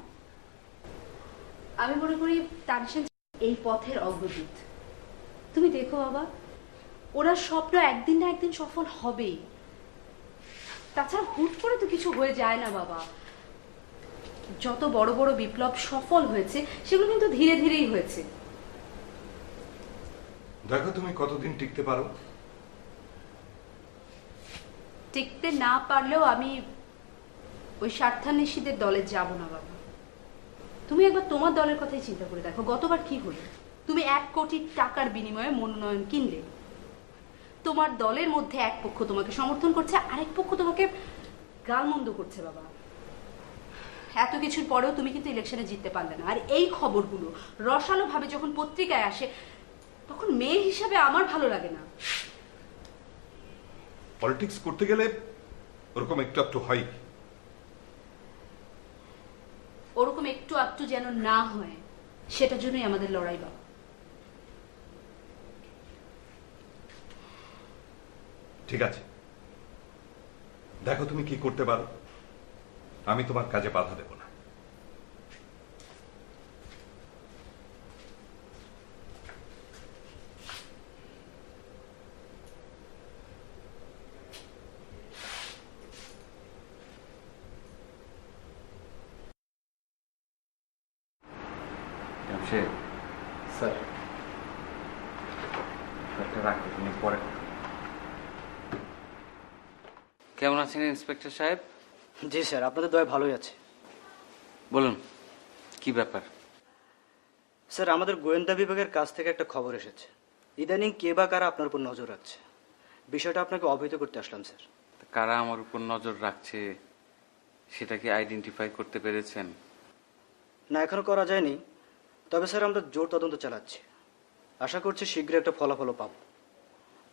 আমি মনে করি তানসেন এই পথের অগ্রদূত। তুমি দেখো বাবা, ওনার স্বপ্ন একদিন না একদিন সফল হবেই। তাছাড়া হুট করে তো কিছু হয়ে যায় না বাবা। যত বড় বড় বিপ্লব সফল হয়েছে সেগুলো কিন্তু ধীরে ধীরেই হয়েছে। দেখো তুমি কতদিন টিকতে পারো। টিকতে না পারলেও আমি ওই স্বার্থান্বেষীদের দলে যাব না বাবা। তুমি একবার তোমার দলের কথাই চিন্তা করে দেখো, গতবার কি হলো? তুমি 1 কোটি টাকার বিনিময়ে মনোনয়ন কিনলে। তোমার দলের মধ্যে এক পক্ষ তোমাকে সমর্থন করছে, আরেক পক্ষ তোমাকে গালমন্দ করছে বাবা। এত কিছুর পরেও তুমি কিন্তু ইলেকশনে জিততে পারলে না। আর এই খবরগুলো রসালো ভাবে যখন পত্রিকায় আসে তখন মেয়ে হিসাবে আমার ভালো লাগে না। পলিটিক্স করতে গেলে ওরকম একটু একটু হয়। ওরকম একটু একটু যেন না হয় সেটার জন্যই আমাদের লড়াই বাবা। ঠিক আছে, দেখো তুমি কি করতে পারো, আমি তোমার কাজে বাধা দেব না। স্যার, রাখো, তুমি পরে। কেমন আছেন ইন্সপেক্টর সাহেব? জি স্যার, আপনাদের দয়া ভালোই আছে। বলুন, কি ব্যাপার? স্যার, আমাদের গোয়েন্দা বিভাগের কাছ থেকে একটা খবর এসেছে। ইদানিং কে বা কারা আপনার উপর নজর রাখছে। বিষয়টা আপনাকে অবহিত করতে আসলাম স্যার। কারা আমার উপর নজর রাখছে সেটা কি আইডেন্টিফাই করতে পেরেছেন? না, এখনো করা যায়নি, তবে স্যার আমরা জোর তদন্ত চালাচ্ছি। আশা করছি শীঘ্রই একটা ফলাফলও পাব।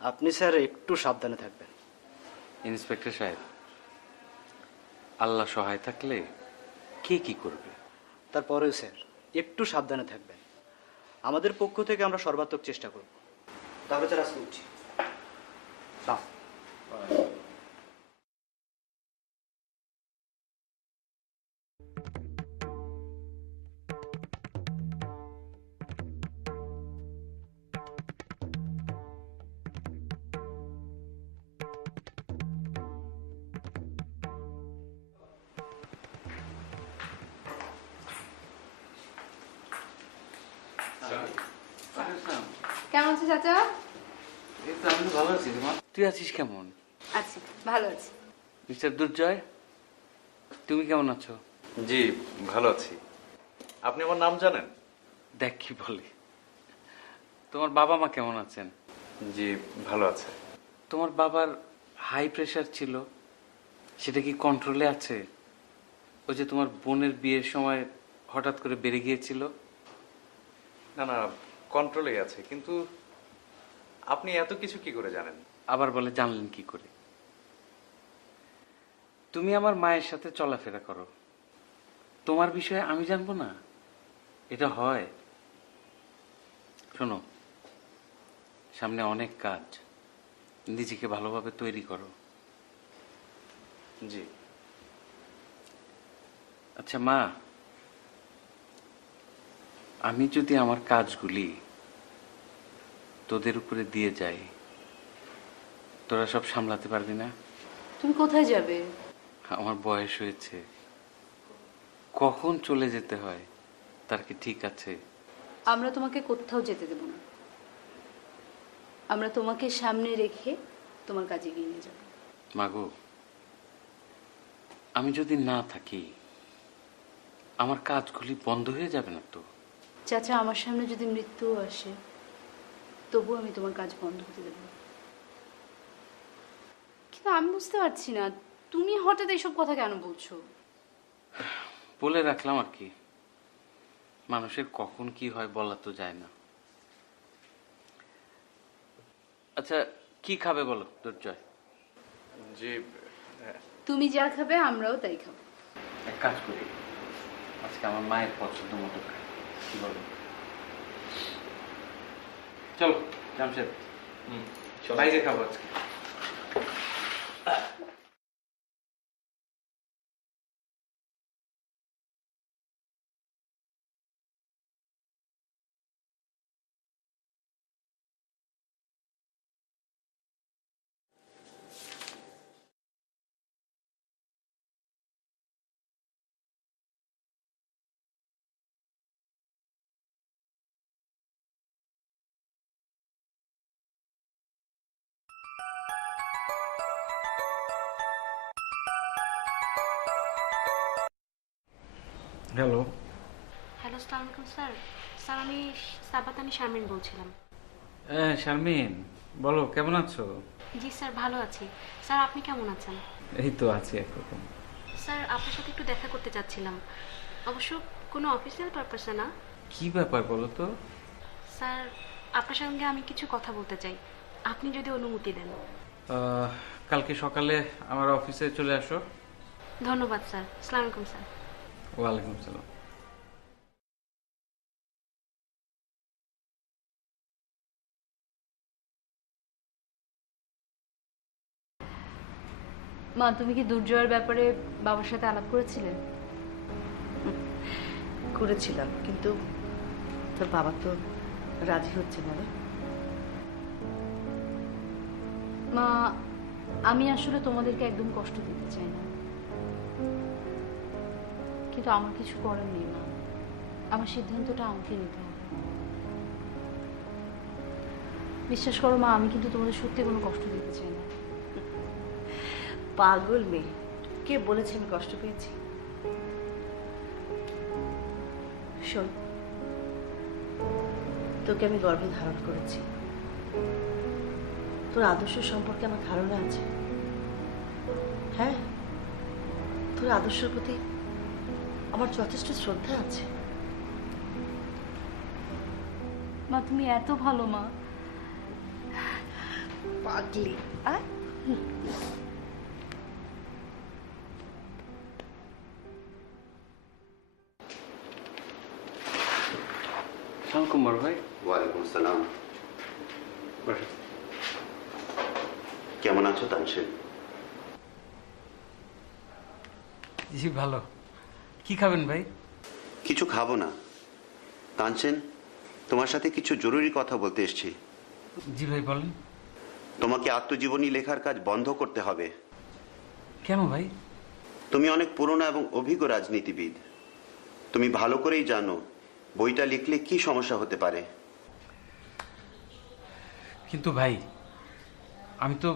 আপনি স্যার একটু সাবধানে থাকবেন। ইন্সপেক্টর সাহেব, আল্লাহ সহায় থাকলে কে কি করবে? তারপরেও স্যার একটু সাবধানে থাকবেন। আমাদের পক্ষ থেকে আমরা সর্বাত্মক চেষ্টা করব। তাহলে স্যার আজকে উঠছি। কেমন আছো চাচা? এই তো আমি ভালো আছি। তুই আছিস কেমন? আছি, ভালো আছি। মিস্টার দুর্জয়, তুমি কেমন আছো? জি, ভালো আছি। আপনি আমার নাম জানেন? দেখ কি বলে। তোমার বাবা মা কেমন আছেন? জি, ভালো আছে। তোমার বাবার হাই প্রেশার ছিল, সেটা কি কন্ট্রোলে আছে? ওই যে তোমার বোনের বিয়ের সময় হঠাৎ করে বেড়ে গিয়েছিল। না না, কন্ট্রোলেই আছে। কিন্তু আপনি এত কিছু কি করে জানেন? আবার বলে জানলেন কি করে? তুমি আমার মায়ের সাথে চলাফেরা করো, তোমার বিষয়ে আমি জানবো না? এটা হয়? শোনো, সামনে অনেক কাজ, নিজেকে ভালোভাবে তৈরি করো। জি। আচ্ছা মা, আমি যদি আমার কাজগুলি তোদের উপরে দিয়ে যাই, তোরা সব সামলাতে পারবি না? তুমি কোথায় যাবে? আমার বয়স হয়েছে, কখন চলে যেতে হয় তার কি ঠিক আছে? আমরা তোমাকে কোথাও যেতে দেব না, আমরা তোমাকে সামনে রেখে তোমার কাজে এগিয়ে নিয়ে যাব। মাগো, আমি যদি না থাকি আমার কাজগুলি বন্ধ হয়ে যাবে না তো? চাচা, আমার সামনে যদি মৃত্যু আসে তবু আমি তোমার কাজ বন্ধ হতে দেব না। কিন্তু আমি বুঝতে পারছি না তুমি হঠাৎ এইসব কথা কেন বলছো? বলে রাখলাম আর কি, মানুষের কখন কি হয় বলা তো যায় না। আচ্ছা, কি খাবে বলো দুর্জয়? জি, তুমি যা খাবে আমরাও তাই খাবো। এক কাজ করি, আজকে আমার মায়ের পছন্দ মতো খাই, কি বলো? চলো জামশেদ, বাইরে খাবো আজকে। হ্যালো। হ্যালো, আসসালামু আলাইকুম স্যার। স্যার, আমি সাবাতানি শারমিন বলছিলাম। হ্যাঁ শারমিন, বলো কেমন আছো? জি স্যার, ভালো আছি। স্যার, আপনি কেমন আছেন? এই তো আছি একরকম। স্যার, আপনার সাথে একটু দেখা করতে চাচ্ছিলাম, অবশ্য কোনো অফিসিয়াল পারপাসে না। কি ব্যাপার বলো তো? স্যার, আপনার সঙ্গে আমি কিছু কথা বলতে চাই, আপনি যদি অনুমতি দেন। কালকে সকালে আমার অফিসে চলে আসো। ধন্যবাদ স্যার। আসসালামু আলাইকুম স্যার। ওয়ালাইকুম সালাম। মা, তুমি কি দুর্জয়ের ব্যাপারে বাবার সাথে আলাপ করেছিলেন? করেছিলাম, কিন্তু তোর বাবা তো রাজি হচ্ছে না রে। মা, আমি আসলে তোমাদেরকে একদম কষ্ট দিতে চাই না, কিন্তু আমার কিছু করার নেই মা, আমার সিদ্ধান্তটা আমাকে নিতে হবে। বিশ্বাস করো মা, আমি কিন্তু তোমাদের সত্যি কোনো কষ্ট দিতে চাই না। পাগল মেয়ে, কে বলেছে আমি কষ্ট পেয়েছি? শোন, তোকে আমি গর্ভে ধারণ করেছি, তোর আদর্শ সম্পর্কে আমার ধারণা আছে। হ্যাঁ, তোর আদর্শের প্রতি আমার যথেষ্ট শ্রদ্ধা আছে। মা, তুমি এত ভালো মা। পাগলি। কুমার ভাই। ওয়ালাইকুম সালাম। কেমন আছো তানসেন? জি ভালো। কি খাবেন ভাই? কিছু খাবো না তানসেন, তোমার সাথে কিছু জরুরি কথা বলতে এসেছি। জি ভাই বলেন। তোমাকে আত্মজীবনী লেখার কাজ বন্ধ করতে হবে। কেন ভাই? তুমি অনেক পুরনো এবং অভিজ্ঞ রাজনীতিবিদ, তুমি ভালো করেই জানো বইটা লিখলে কি সমস্যা হতে পারে। কিন্তু ভাই, আমি তো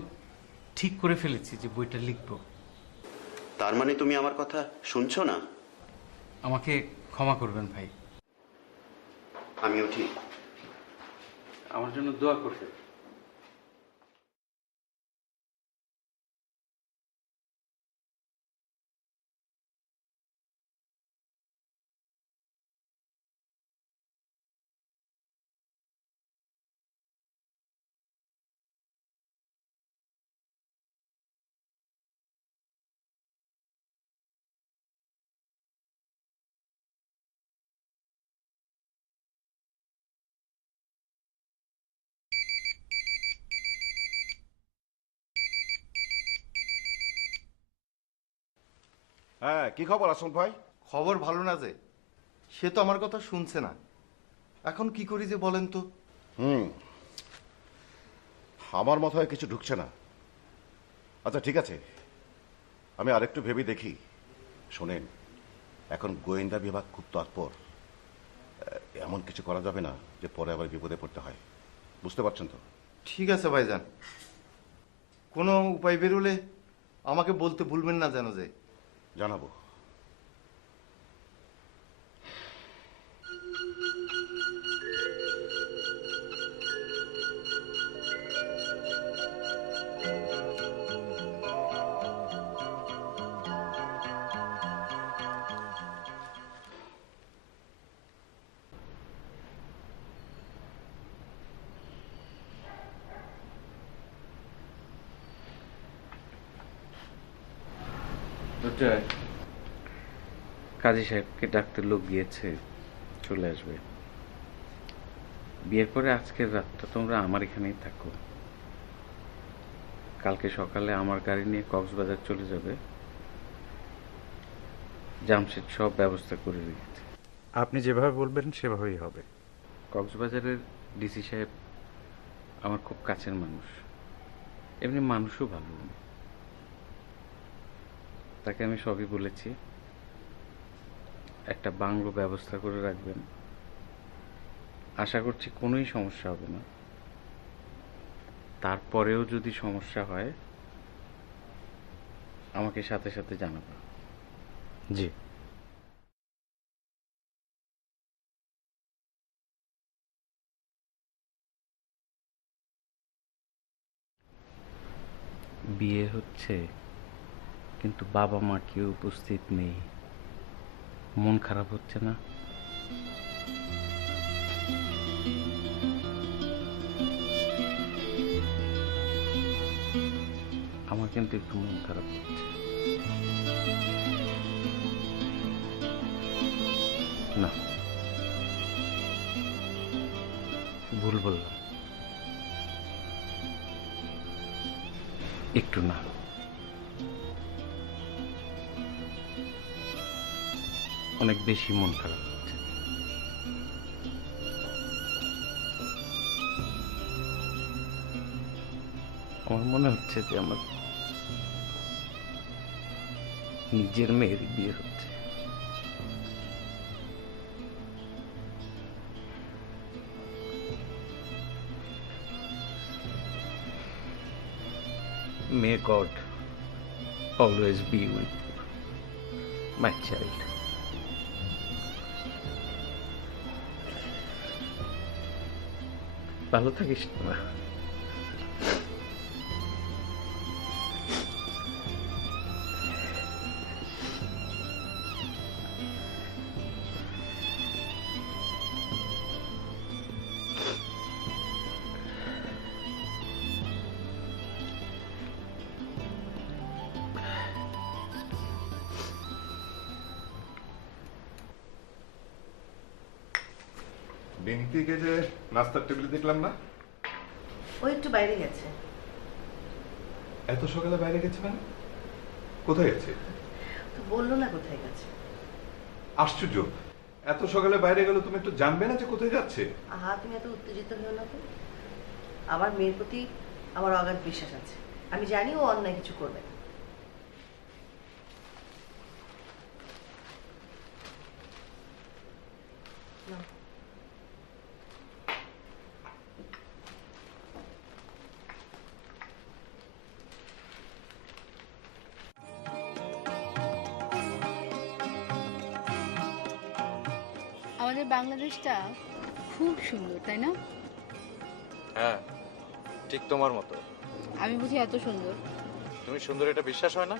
ঠিক করে ফেলেছি যে বইটা লিখব। তার মানে তুমি আমার কথা শুনছো না? আমাকে ক্ষমা করবেন ভাই। আমিও ঠিক। আমার জন্য দোয়া করবেন। হ্যাঁ, কি খবর আসল ভাই? খবর ভালো না যে, সে তো আমার কথা শুনছে না। এখন কি করি যে বলেন তো? আমার মাথায় কিছু ঢুকছে না। আচ্ছা ঠিক আছে, আমি আরেকটু ভেবে দেখি। শোনেন, এখন গোয়েন্দা বিভাগ খুব তৎপর। এমন কিছু করা যাবে না যে পরে আবার বিপদে পড়তে হয়, বুঝতে পারছেন তো? ঠিক আছে ভাইজান, কোনো উপায় বেরোলে আমাকে বলতে ভুলবেন না যেন। যে জানাবো। কাজী সাহেবকে ডাকতে লোক গিয়েছে, চলে আসবে। বিয়ের পরে আজকের রাতটা তোমরা আমার এখানেই থাকো। কালকে সকালে আমার গাড়ি নিয়ে কক্সবাজার চলে যাবে। জামশেদ সব ব্যবস্থা করে রেখেছে। আপনি যেভাবে বলবেন সেভাবেই হবে। কক্সবাজারের ডিসি সাহেব আমার খুব কাছের মানুষ, এমনি মানুষও ভালো। তাকে আমি সবই বলেছি। একটা বাংলো ব্যবস্থা করে রাখবেন, আশা করছি কোনোই সমস্যা হবে না। তারপরেও যদি সমস্যা হয় আমাকে সাথে সাথে জানাবেন। জি। বিয়ে হচ্ছে কিন্তু বাবা মা কেউ উপস্থিত নেই, মন খারাপ হচ্ছে না? আমার কিন্তু একটু মন খারাপ হচ্ছে। না, ভুল বললাম, একটু না, অনেক বেশি মন খারাপ হচ্ছে। আমার মনে হচ্ছে যে আমার নিজের মেয়ের বিয়ে হচ্ছে। May God always be with you, my child. ভালো থাকিস না। বিন্তিকে যে নাস্তার টেবিলে দেখলাম না, ও একটু বাইরে গেছে। এত সকালে বাইরে গেছে মানে? কোথায় গেছে? তো বললো না কোথায় গেছে। আশ্চর্য, এত সকালে বাইরে গেল, তুমি একটু জানবে না যে কোথায় যাচ্ছে? আহা, তুমি এত উত্তেজিত হও না তো। আমার মেয়ের প্রতি আমার অগাধ বিশ্বাস আছে, আমি জানি ও অন্যায় কিছু করবে না। আমাদের বাংলাদেশটা খুব সুন্দর, তাই না? হ্যাঁ, ঠিক তোমার মতো। আমি বুঝি এত সুন্দর? তুমি সুন্দর এটা বিশ্বাস হয় না?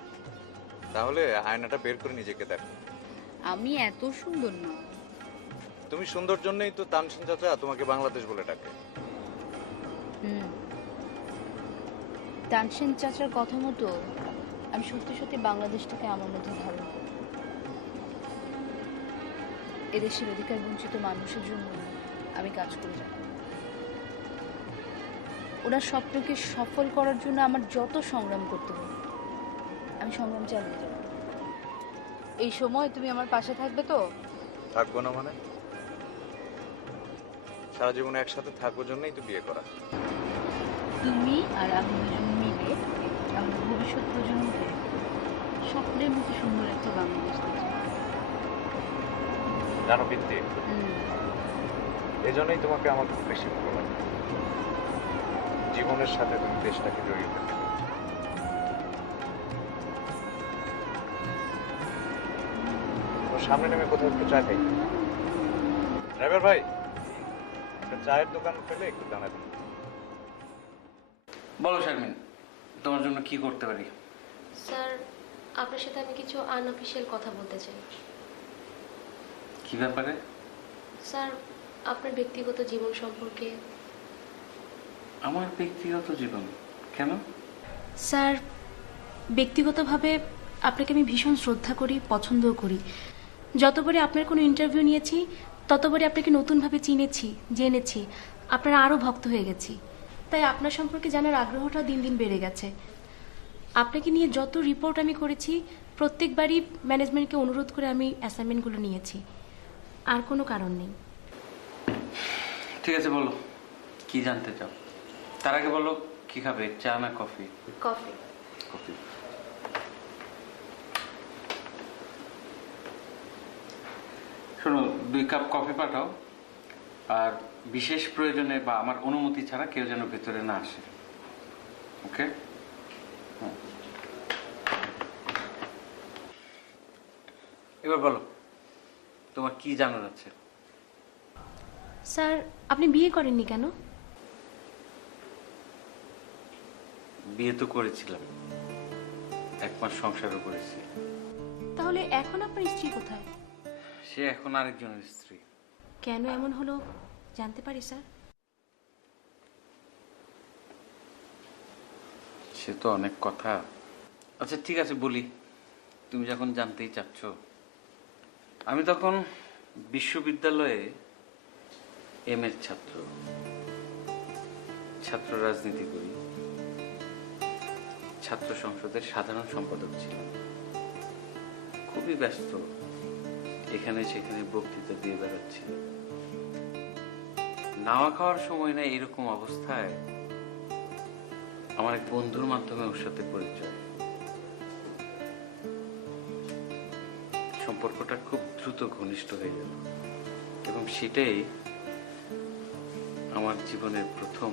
তাহলে আয়নাটা বের করে নিজেকে দেখো। আমি এত সুন্দর না। তুমি সুন্দর জন্যই তো তানসেন চাচা তোমাকে বাংলাদেশ বলে ডাকে। তানসেন চাচার কথা মতো আমি সত্যি সত্যি বাংলাদেশটাকে আমার মধ্যে ধারণ করি। এদেশের অধিকার বঞ্চিত মানুষের জন্য আমি কাজ করে যাব। ওনার স্বপ্নকে সফল করার জন্য আমার যত সংগ্রাম করতে হবে আমি সংগ্রাম চালিয়ে যাব। এই সময় তুমি আমার পাশে থাকবে তো? থাকবো না মানে? সারা জীবন একসাথে থাকবো জন্যই তো বিয়ে করা। তুমি আর আমি দুজন মিলে আমাদের ভবিষ্যৎ প্রজন্মকে স্বপ্নের মতো সুন্দর একটা বাংলাদেশ দিতে চাই। জানো বিন্তি, এজন্যই তোমাকে আমার খুব বেশি ভালো লাগে। জীবনের সাথে তুমি দেশটাকে জড়িয়ে ফেলতে পারো। তো সামনে নেমে কোথাও একটু চা খাই। ড্রাইভার ভাই, একটা চায়ের দোকান পেলে একটু জানাবেন। বলো শারমিন, তোমার জন্য কি করতে পারি? স্যার, আপনার সাথে আমি কিছু আনঅফিশিয়াল কথা বলতে চাই। কি ব্যাপারে? স্যার, আপনার ব্যক্তিগত জীবন সম্পর্কে। আমার ব্যক্তিগত জীবন? কেন? স্যার, ব্যক্তিগতভাবে আপনাকে আমি ভীষণ শ্রদ্ধা করি, পছন্দও করি। যতবারই আপনার কোনো ইন্টারভিউ নিয়েছি ততবারই আপনাকে নতুনভাবে চিনেছি, জেনেছি, আপনার আরও ভক্ত হয়ে গেছি। তাই আপনার সম্পর্কে জানার আগ্রহটা দিন দিন বেড়ে গেছে। আপনাকে নিয়ে যত রিপোর্ট আমি করেছি প্রত্যেকবারই ম্যানেজমেন্টকে অনুরোধ করে আমি অ্যাসাইনমেন্টগুলো নিয়েছি। আর কোনো কারণ নেই। ঠিক আছে, বলো কি জানতে চাও। তার আগে বলো কি খাবে, চা না কফি? কফি। কফি। শোনো, 2 কাপ কফি পাঠাও, আর বিশেষ প্রয়োজনে বা আমার অনুমতি ছাড়া কেউ যেন ভেতরে না আসে। ওকে? এবার বলো তোমার কি জানার আছে। স্যার, আপনি বিয়ে করেননি কেন? বিয়ে তো করেছিলাম, 1 মাস সংসারও করেছি। তাহলে এখন আপনার স্ত্রী কোথায়? সে এখন আরেকজনের স্ত্রী। কেন এমন হলো জানতে পারি স্যার? সে তো অনেক কথা। আচ্ছা ঠিক আছে, বলি, তুমি যখন জানতেই চাচ্ছ। আমি তখন বিশ্ববিদ্যালয়ে এম.এর ছাত্র রাজনীতি করি, ছাত্র সংসদের সাধারণ সম্পাদক ছিলাম। খুবই ব্যস্ত, এখানে সেখানে বক্তৃতা দিয়ে বেড়াচ্ছি। নাওয়া খাওয়ার সময় না, এরকম অবস্থায় আমার এক বন্ধুর মাধ্যমে ওর সাথে পরিচয়। সম্পর্কটা খুব দ্রুত ঘনিষ্ঠ হয়ে গেল এবং সেটাই আমার জীবনের প্রথম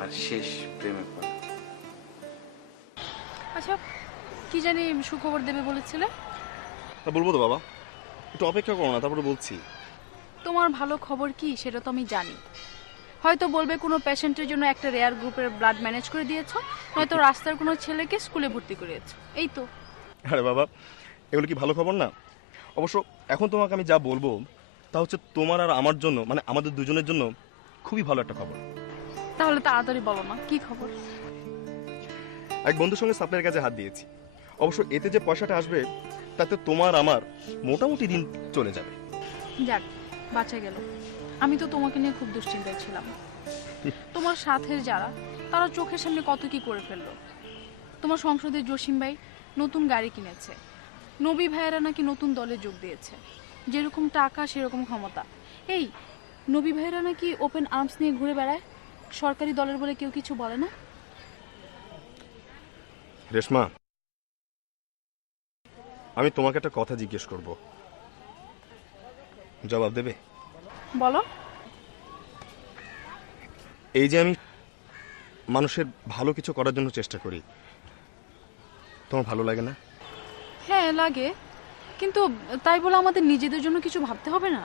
আর শেষ প্রেমে পড়া। আচ্ছা, কি জানি সুখবর দেবে বলেছিলে? বলবো তো বাবা, একটু অপেক্ষা করো না, তারপরে বলছি। তোমার ভালো খবর কি সেটা তো আমি জানি। হয়তো বলবে কোনো পেশেন্টের জন্য একটা রেয়ার গ্রুপের ব্লাড ম্যানেজ করে দিয়েছো, হয়তো রাস্তার কোনো ছেলেকে স্কুলে ভর্তি করিয়েছো, এই তো। আরে বাবা, এগুলো কি ভালো খবর না? অবশ্য এখন তোমাকে আমি যা বলবো তা হচ্ছে তোমার আর আমার জন্য, মানে আমাদের দুজনের জন্য খুবই ভালো একটা খবর। তাহলে তাড়াতাড়ি বলো না, কি খবর? এক বন্ধুর সঙ্গে সাপ্লাইয়ের কাজে হাত দিয়েছি। অবশ্য এতে যে পয়সাটা আসবে তাতে তোমার আমার মোটামুটি দিন চলে যাবে। যাক, বাঁচা গেল। আমি তো তোমাকে নিয়ে খুব দুশ্চিন্তায় ছিলাম। তোমার সাথের যারা, তারা চোখের সামনে কত কি করে ফেললো। তোমার সংসদের জসিম ভাই নতুন গাড়ি কিনেছে, নবী ভাইয়েরা নাকি নতুন দলে যোগ দিয়েছে, যেরকম টাকা সেরকম ক্ষমতা। এই নবী ভাইয়েরা নাকি ওপেন আর্মস নিয়ে ঘুরে বেড়ায়, সরকারি দলের বলে কেউ কিছু বলে না। রেশমা, আমি তোমাকে একটা কথা জিজ্ঞেস করব, জবাব দেবে? বলো। এই যে আমি মানুষের ভালো কিছু করার জন্য চেষ্টা করি, তোমার ভালো লাগে না? হ্যাঁ লাগে, কিন্তু তাই বলে আমাদের নিজেদের জন্য কিছু ভাবতে হবে না?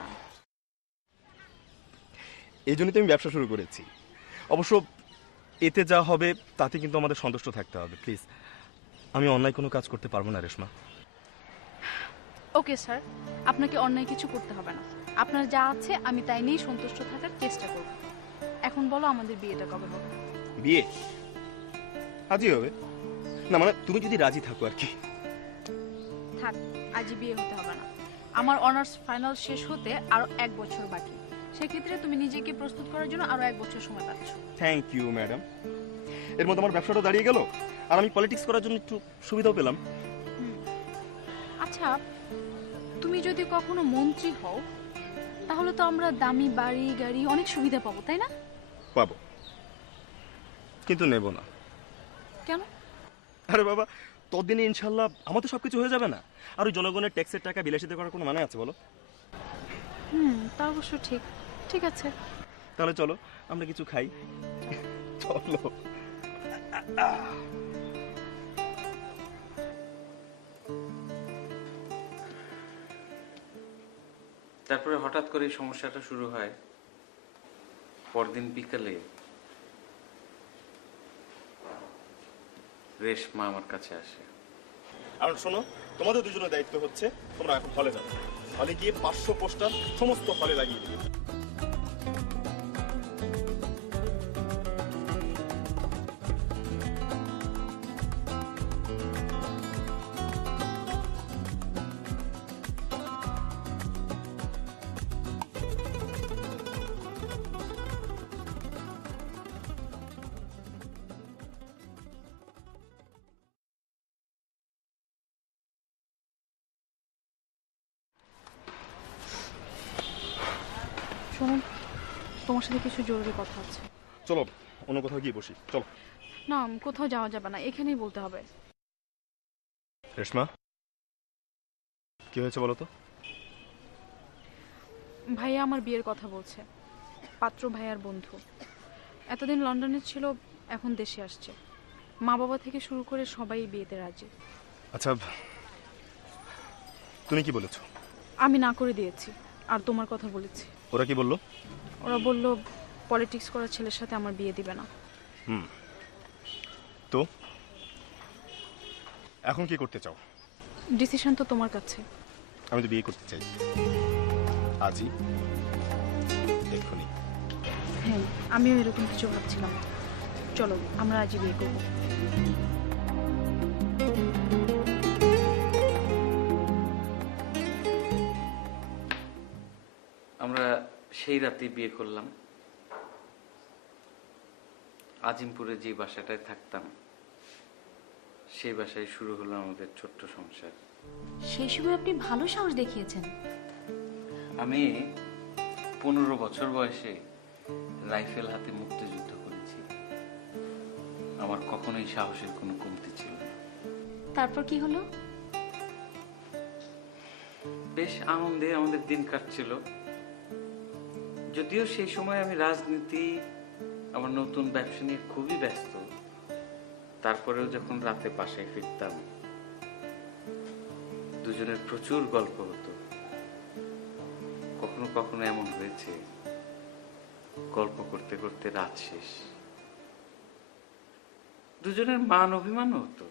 এই জন্যই তো আমি ব্যবসা শুরু করেছি। অবশ্য এতে যা হবে তাতে কিন্তু আমাদের সন্তুষ্ট থাকতে হবে। প্লিজ, আমি অন্যায় কোনো কাজ করতে পারবো না রেশমা। ওকে স্যার, আপনাকে অন্যায় কিছু করতে হবে না। আপনার যা আছে আমি তাই নিয়েই সন্তুষ্ট থাকার চেষ্টা করব। এখন বলো, আমাদের বিয়েটা কবে হবে? বিয়ে আজই হবে না, মানে তুমি যদি রাজি থাকো আর কি। থাক, আজই বিয়ে হতে হবে না। আমার অনার্স ফাইনাল শেষ হতে আরো 1 বছর বাকি। সেক্ষেত্রে তুমি নিজেকে প্রস্তুত করার জন্য আরো 1 বছর সময় পাচ্ছ। Thank you madam. এর মধ্যে আমার ব্যবসাটা দাঁড়িয়ে গেল আর আমি পলিটিক্স করার জন্য একটু সুবিধাও পেলাম। আচ্ছা, তুমি যদি কখনো মন্ত্রী হও তাহলে তো আমরা দামি বাড়ি গাড়ি অনেক সুবিধা পাবো, তাই না? পাবো, কিন্তু নেব না। কেন? আরে বাবা, ততদিনে ইনশাল্লাহ আমাদের সবকিছু হয়ে যাবে না? আর ওই জনগণের ট্যাক্সের টাকা বিলাসিতা করার কোনো মানে আছে বলো? তা অবশ্য ঠিক। ঠিক আছে। তাহলে চলো আমরা কিছু খাই। চলো। তারপরে হঠাৎ করে এই সমস্যাটা শুরু হয়। পরদিন বিকালে রেশমা আমার কাছে আসে। আর শোনো, তোমাদের দুজনের দায়িত্ব হচ্ছে তোমরা এখন হলে যাবে। হলে গিয়ে 500 পোস্টার সমস্ত হলে লাগিয়ে দেবে। শোনো, তোমার সাথে কিছু জরুরি কথা আছে। চলো অন্য কোথাও গিয়ে বসি। চলো। না, কোথাও যাওয়া যাবে না, এখানেই বলতে হবে। রেশমা, কি হয়েছে বলো তো? ভাইয়া আমার বিয়ের কথা বলছে। পাত্র ভাইয়ার বন্ধু, এতদিন লন্ডনে ছিল, এখন দেশে আসছে। মা বাবা থেকে শুরু করে সবাই বিয়েতে রাজি। আচ্ছা, তুমি কি বলেছো? আমি না করে দিয়েছি, আর তোমার কথা বলেছি। ওরা কি বললো? ওরা বলল পলিটিক্স করা ছেলের সাথে আমার বিয়ে দিবে না। তো এখন কি করতে চাও? ডিসিশন তো তোমার কাছে। আমি তো বিয়ে করতে চাই, আজই, এক্ষুনি। হ্যাঁ, আমিও এরকম কিছু ভাবছিলাম। চলো আমরা আজই বিয়ে করবো। আমরা সেই রাতে বিয়ে করলাম। আজিমপুরে যে বাসাটায় থাকতাম সেই বাসায় শুরু হলো আমাদের ছোট্ট সংসার। সেই সময় আপনি ভালো সাহস দেখিয়েছেন। আমি 15 বছর বয়সে রাইফেল হাতে মুক্তিযুদ্ধ করেছি। আমার কখনোই সাহসের কোনো কমতি ছিল না। তারপর কি হলো? বেশ আনন্দে আমাদের দিন কাটছিল। যদিও সেই সময় আমি রাজনীতি, আমার নতুন ব্যবসা নিয়ে খুবই ব্যস্ত, তারপরেও যখন রাতে বাসায় ফিরতাম দুজনের প্রচুর গল্প হতো। কখনো কখনো এমন হয়েছে গল্প করতে করতে রাত শেষ। দুজনের মান অভিমানও হতো।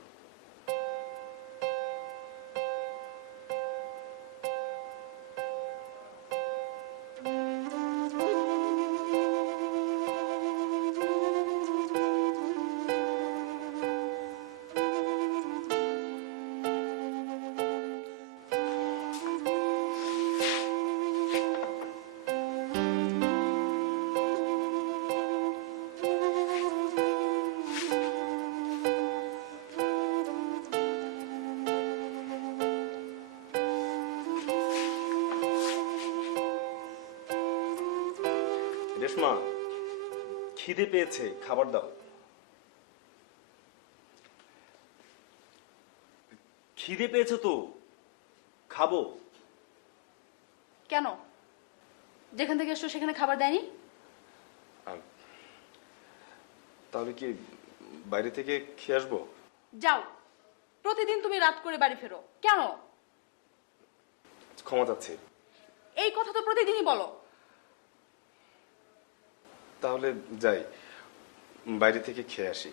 রেশমা, খিদে পেয়েছে, খাবার দাও। খিদে পেয়েছে তো, খাবো। কেন? যেখান থেকে এসছো সেখানে খাবার দেয়নি? তাহলে কি বাইরে থেকে খেয়ে আসবো? যাও, প্রতিদিন তুমি রাত করে বাড়ি ফেরো কেন? ক্ষমা চাচ্ছি। এই কথা তো প্রতিদিনই বলো। তাহলে যাই, বাইরে থেকে খেয়ে আসি।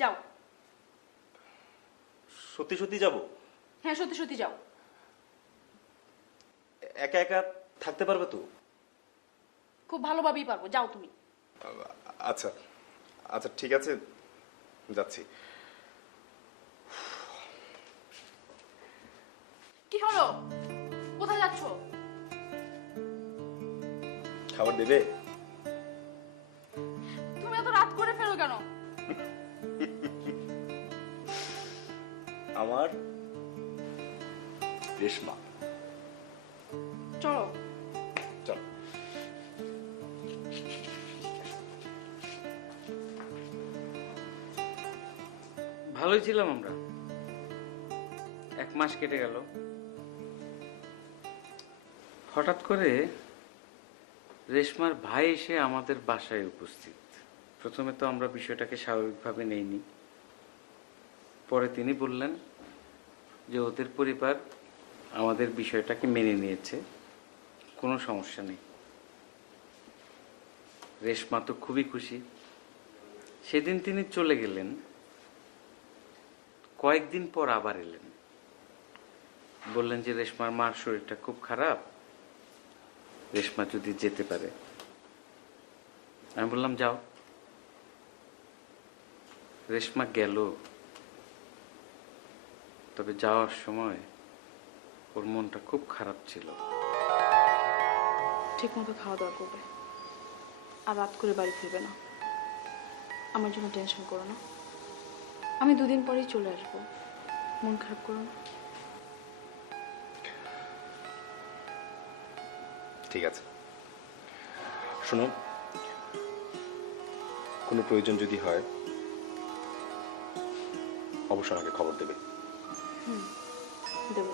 যাও। সত্যি সত্যি যাব? হ্যাঁ, সত্যি সত্যি যাও। একা একা থাকতে পারবে তো? খুব ভালোভাবেই পারবো, যাও তুমি। আচ্ছা আচ্ছা, ঠিক আছে, যাচ্ছি। কি হলো? কোথায় যাচ্ছো? খাবার দেবে? তুমি এত রাত করে ফেরো কেন? আমার রেশমা। চলো। চলো। ভালোই ছিলাম আমরা। 1 মাস কেটে গেল। হঠাৎ করে রেশমার ভাই এসে আমাদের বাসায় উপস্থিত। প্রথমে তো আমরা বিষয়টাকে স্বাভাবিকভাবে নেইনি। পরে তিনি বললেন যে ওদের পরিবার আমাদের বিষয়টাকে মেনে নিয়েছে, কোনো সমস্যা নেই। রেশমা তো খুবই খুশি। সেদিন তিনি চলে গেলেন। কয়েকদিন পর আবার এলেন, বললেন যে রেশমার মার শরীরটা খুব খারাপ, রেশমা যদি যেতে পারে। আমি বললাম যাও। রেশমা গেল, তবে যাওয়ার সময় ওর মনটা খুব খারাপ ছিল। ঠিক মতো খাওয়া দাওয়া করবে আর রাত করে বাড়ি ফিরবে না। আমার জন্য টেনশন করো না, আমি 2 দিন পরেই চলে আসবো। মন খারাপ করো না। ঠিক আছে, শোনো, কোনো প্রয়োজন যদি হয় অবশ্যই আমাকে খবর দেবে। দেবো,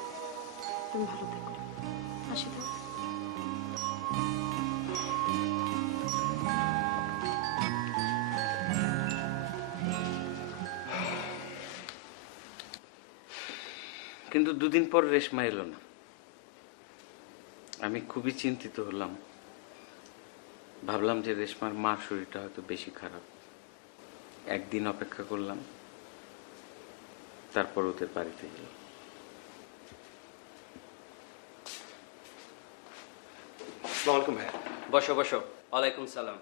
তুমি ভালো থেকো। আসি তো। কিন্তু 2 দিন পর রেশমা এলো না। আমি খুবই চিন্তিত হলাম। ভাবলাম যে রেশমার মার শরীরটা হয়তো বেশি খারাপ। একদিন অপেক্ষা করলাম, তারপর ওদের বাড়িতে গেলাম। আসসালামু আলাইকুম ভাইয়া। বসো বসো। ওয়ালাইকুম সালাম।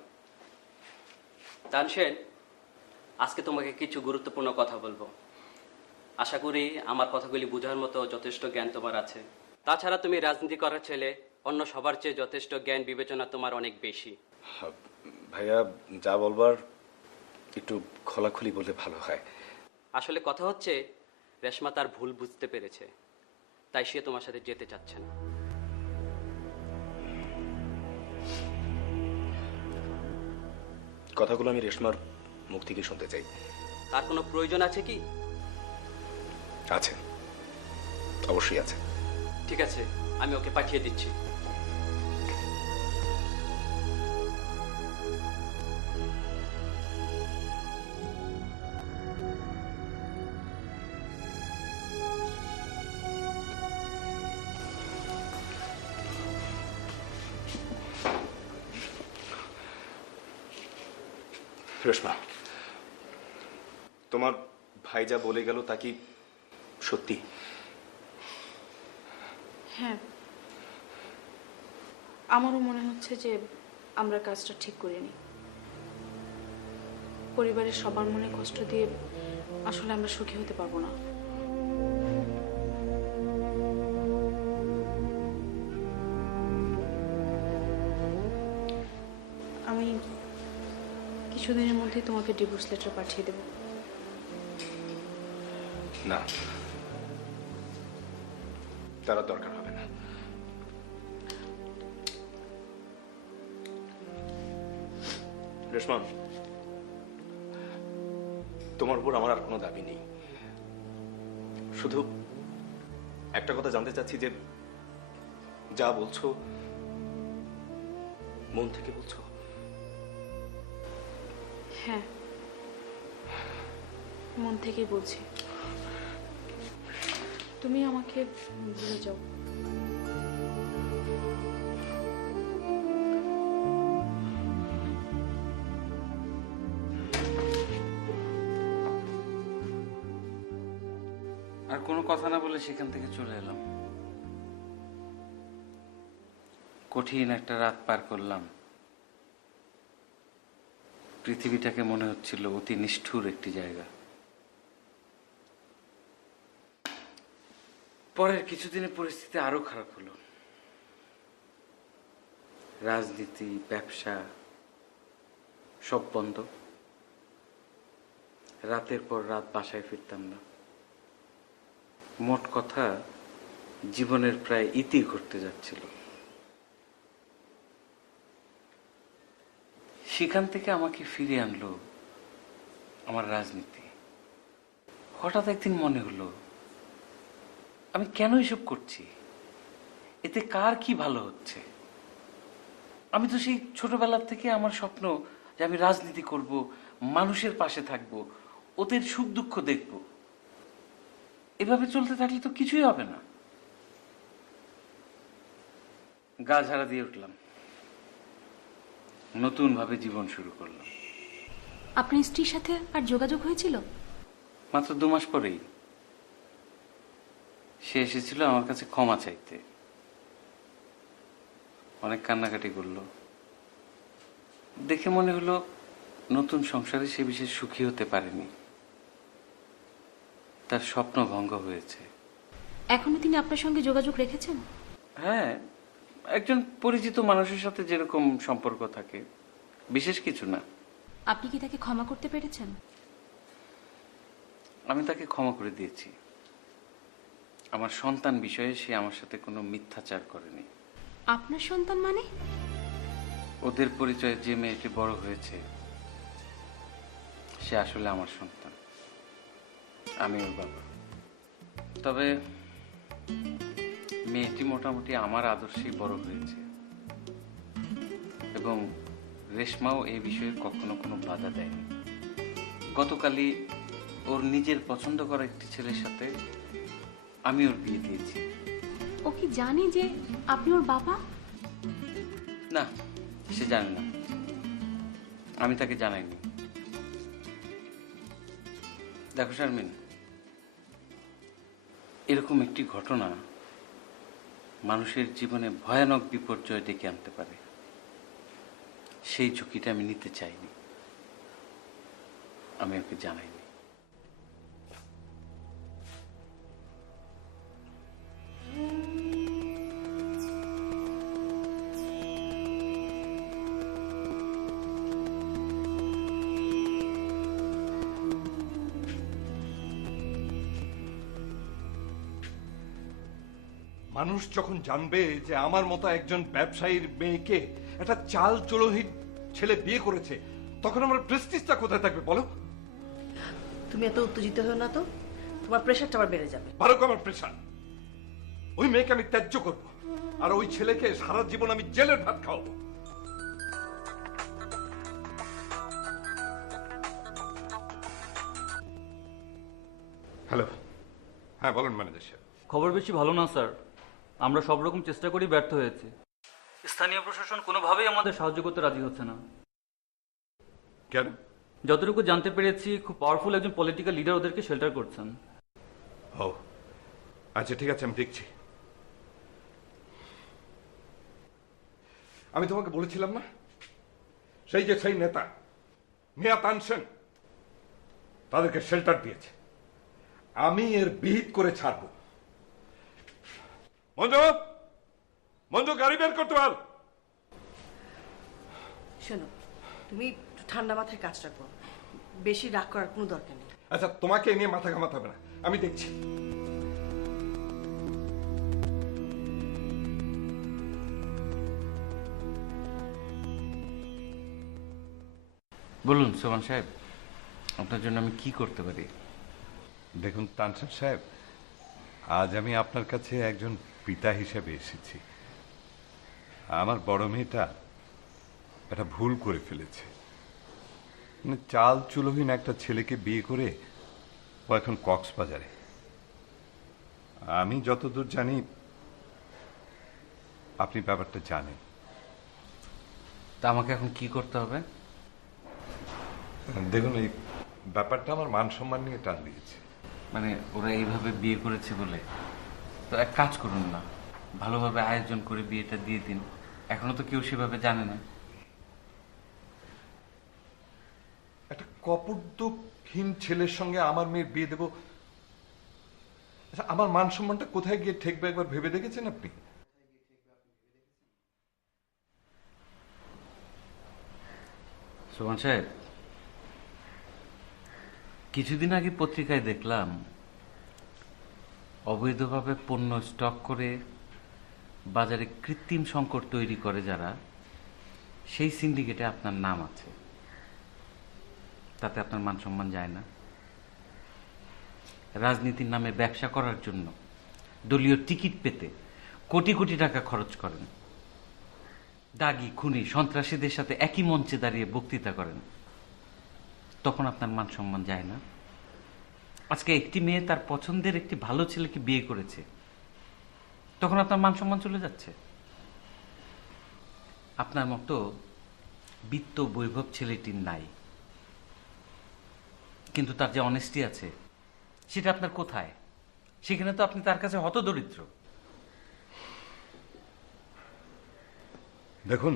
তানসেন, আজকে তোমাকে কিছু গুরুত্বপূর্ণ কথা বলবো। আশা করি আমার কথাগুলি বোঝার মতো যথেষ্ট জ্ঞান তোমার আছে। তাছাড়া তুমি রাজনীতি করার ছেলে, অন্য সবার চেয়ে যথেষ্ট জ্ঞান বিবেচনা তোমার অনেক বেশি। ভাইয়া, যা বলবার একটু খোলাখুলি বললে ভালো হয়। আসলে কথা হচ্ছে, রেশমা তার ভুল বুঝতে পেরেছে, তাই সে তোমার সাথে যেতে চাচ্ছে না। কথাগুলো আমি রেশমার মুখ থেকে শুনতে চাই। তার কোনো প্রয়োজন আছে কি? আছে, অবশ্যই আছে। ঠিক আছে, আমি ওকে পাঠিয়ে দিচ্ছি। রেশমা, তোমার ভাই যা বলে গেল তা কি সত্যি? হ্যাঁ, আমারও মনে হচ্ছে যে আমরা কাজটা ঠিক করিনি। পরিবারের সবার মনে কষ্ট দিয়ে আসলে আমরা সুখী হতে পারবো না। আমি কিছুদিনের মধ্যেই তোমাকে ডিভোর্স লেটার পাঠিয়ে দেব। না, তার দরকার হবে না। রেশমা, তোমার উপর আমার আর কোনো দাবি নেই। শুধু একটা কথা জানতে চাচ্ছি যে যা বলছো মন থেকে বলছো? হ্যাঁ, মন থেকেই বলছি। তুমি আমাকে ভুলে যাও। আর কোনো কথা না বলে সেখান থেকে চলে এলাম। কঠিন একটা রাত পার করলাম। পৃথিবীটাকে মনে হচ্ছিল অতি নিষ্ঠুর একটি জায়গা। পরের কিছুদিনে পরিস্থিতি আরো খারাপ হলো। রাজনীতি, ব্যবসা সব বন্ধ। রাতের পর রাত বাসায় ফিরতাম না। মোট কথা, জীবনের প্রায় ইতি ঘটতে যাচ্ছিল। সেখান থেকে আমাকে ফিরিয়ে আনলো আমার রাজনীতি। হঠাৎ একদিন মনে হলো, আমি কেন এসব করছি? এতে কার কি ভালো হচ্ছে? আমি তো সেই ছোটবেলার থেকে আমার স্বপ্ন যে আমি রাজনীতি করব, মানুষের পাশে থাকব, ওদের সুখ দুঃখ দেখব। এভাবে চলতে থাকলে তো কিছুই হবে না। গা ঝাড়া দিয়ে উঠলাম, নতুন ভাবে জীবন শুরু করলাম। আপনার স্ত্রীর সাথে আর যোগাযোগ হয়েছিল? মাত্র 2 মাস পরেই সে এসেছিল আমার কাছে ক্ষমা চাইতে। অনেক কান্নাকাটি করলো। দেখে মনে হলো নতুন সংসারে সে বিশেষ সুখী হতে পারেনি, তার স্বপ্ন ভঙ্গ হয়েছে। এখনো তিনি আপনার সঙ্গে যোগাযোগ রেখেছেন? হ্যাঁ, একজন পরিচিত মানুষের সাথে যেরকম সম্পর্ক থাকে, বিশেষ কিছু না। আপনি কি তাকে ক্ষমা করতে পেরেছেন? আমি তাকে ক্ষমা করে দিয়েছি। আমার সন্তান বিষয়ে সে আমার সাথে কোনো মিথ্যাচার করেনি। আপনার সন্তান মানে? ওদের পরিচয়ে যে মেয়েটি বড় হয়েছে সে আসলে আমার সন্তান, আমি ওর বাবা। তবে মেয়েটি মোটামুটি আমার আদর্শেই বড় হয়েছে এবং রেশমাও এই বিষয়ে কখনো কোনো বাধা দেয়নি। গতকালই ওর নিজের পছন্দ করা একটি ছেলের সাথে আমি ওর বিয়ে দিয়েছি। ও কি জানে যে আপনি ওর বাবা? না, সে জানে না, আমি তাকে জানাইনি। দেখো শারমিন, এরকম একটি ঘটনা মানুষের জীবনে ভয়ানক বিপর্যয় ডেকে আনতে পারে। সেই ঝুঁকিটা আমি নিতে চাইনি, আমি ওকে জানাইনি। মানুষ যখন জানবে যে আমার মতো একজন ব্যবসায়ীর মেয়েকে একটা চাল চলহির ছেলে বিয়ে করেছে, তখন আমার প্রেস্টিজটা কোথায় থাকবে বলো? তুমি এত উত্তেজিত হও না তো, তোমার প্রেশারটা আবার বেড়ে যাবে। বারো আমার প্রেশার। ওই মেয়েকে আমি ত্যায্য করবো, আর ওই ছেলেকে সারা জীবন আমি জেলের ভাত খাওয়াবো। হ্যালো, হ্যাঁ বলুন ম্যানেজার সাহেব। খবর বেশি ভালো না স্যার, আমরা সব রকম চেষ্টা করেই ব্যর্থ হয়েছি। স্থানীয় প্রশাসন কোনোভাবেই আমাদের সাহায্য করতে রাজি হচ্ছে না। কেন? যতটুকু জানতে পেরেছি, খুব পাওয়ারফুল একজন পলিটিক্যাল লিডার ওদেরকে শেল্টার করছেন। ও আচ্ছা, ঠিক আছে, আমি দেখছি। আমি তোমাকে বলেছিলাম না, সেই নেতা মিয়া তানসেন তাদেরকে শেল্টার দিয়েছে। আমি এর বিহিত করে ছাড়বো। মঞ্জু গাড়ি বের করতে পার। শোনো, তুমি একটু ঠান্ডা মাথায় কাজটা করো, বেশি রাগ করার কোনো দরকার নেই। আচ্ছা, তোমাকে এ নিয়ে মাথা ঘামাতে হবে না, আমি দেখছি। বলুন সোমান সাহেব, আপনার জন্য আমি কি করতে পারি? দেখুন তানসেন সাহেব, আজ আমি আপনার কাছে একজন পিতা হিসেবে এসেছি। আমার বড় মেয়েটা একটা ভুল করে ফেলেছে। মানে চাল চুলোহীন একটা ছেলেকে বিয়ে করে ও এখন কক্সবাজারে। আমি যতদূর জানি আপনি ব্যাপারটা জানেন। তা আমাকে এখন কি করতে হবে? দেখুন, এই ব্যাপারটা আমার মান সম্মান নিয়ে টান দিয়েছে। মানে ওরা এইভাবে বিয়ে করেছে বলে? তো এক কাজ করুন না, ভালোভাবে আয়োজন করে বিয়েটা দিয়ে দিন। এখনো তো কেউ সেভাবে জানে না। একটা কপটহীন ছেলের সঙ্গে আমার মেয়ের বিয়ে দেব? আচ্ছা, আমার মান সম্মানটা কোথায় গিয়ে ঠেকবে একবার ভেবে দেখেছেন আপনি? সোমান সাহেব, কিছুদিন আগে পত্রিকায় দেখলাম অবৈধভাবে পণ্য স্টক করে বাজারে কৃত্রিম সংকট তৈরি করে যারা, সেই সিন্ডিকেটে আপনার নাম আছে। তাতে আপনার মান সম্মান যায় না? রাজনীতির নামে ব্যবসা করার জন্য দলীয় টিকিট পেতে কোটি কোটি টাকা খরচ করেন। দাগী খুনি সন্ত্রাসীদের সাথে একই মঞ্চে দাঁড়িয়ে বক্তৃতা করেন, তখন আপনার মান সম্মান যায় না? আজকে একটি মেয়ে তার পছন্দের একটি ভালো ছেলেকে বিয়ে করেছে, তখন আপনার মান সম্মান চলে যাচ্ছে? আপনার মতো বিত্ত বৈভব ছেলেটির নাই, কিন্তু তার যে অনেস্টি আছে সেটা আপনার কোথায়? সেখানে তো আপনি তার কাছে হতদরিদ্র। দেখুন,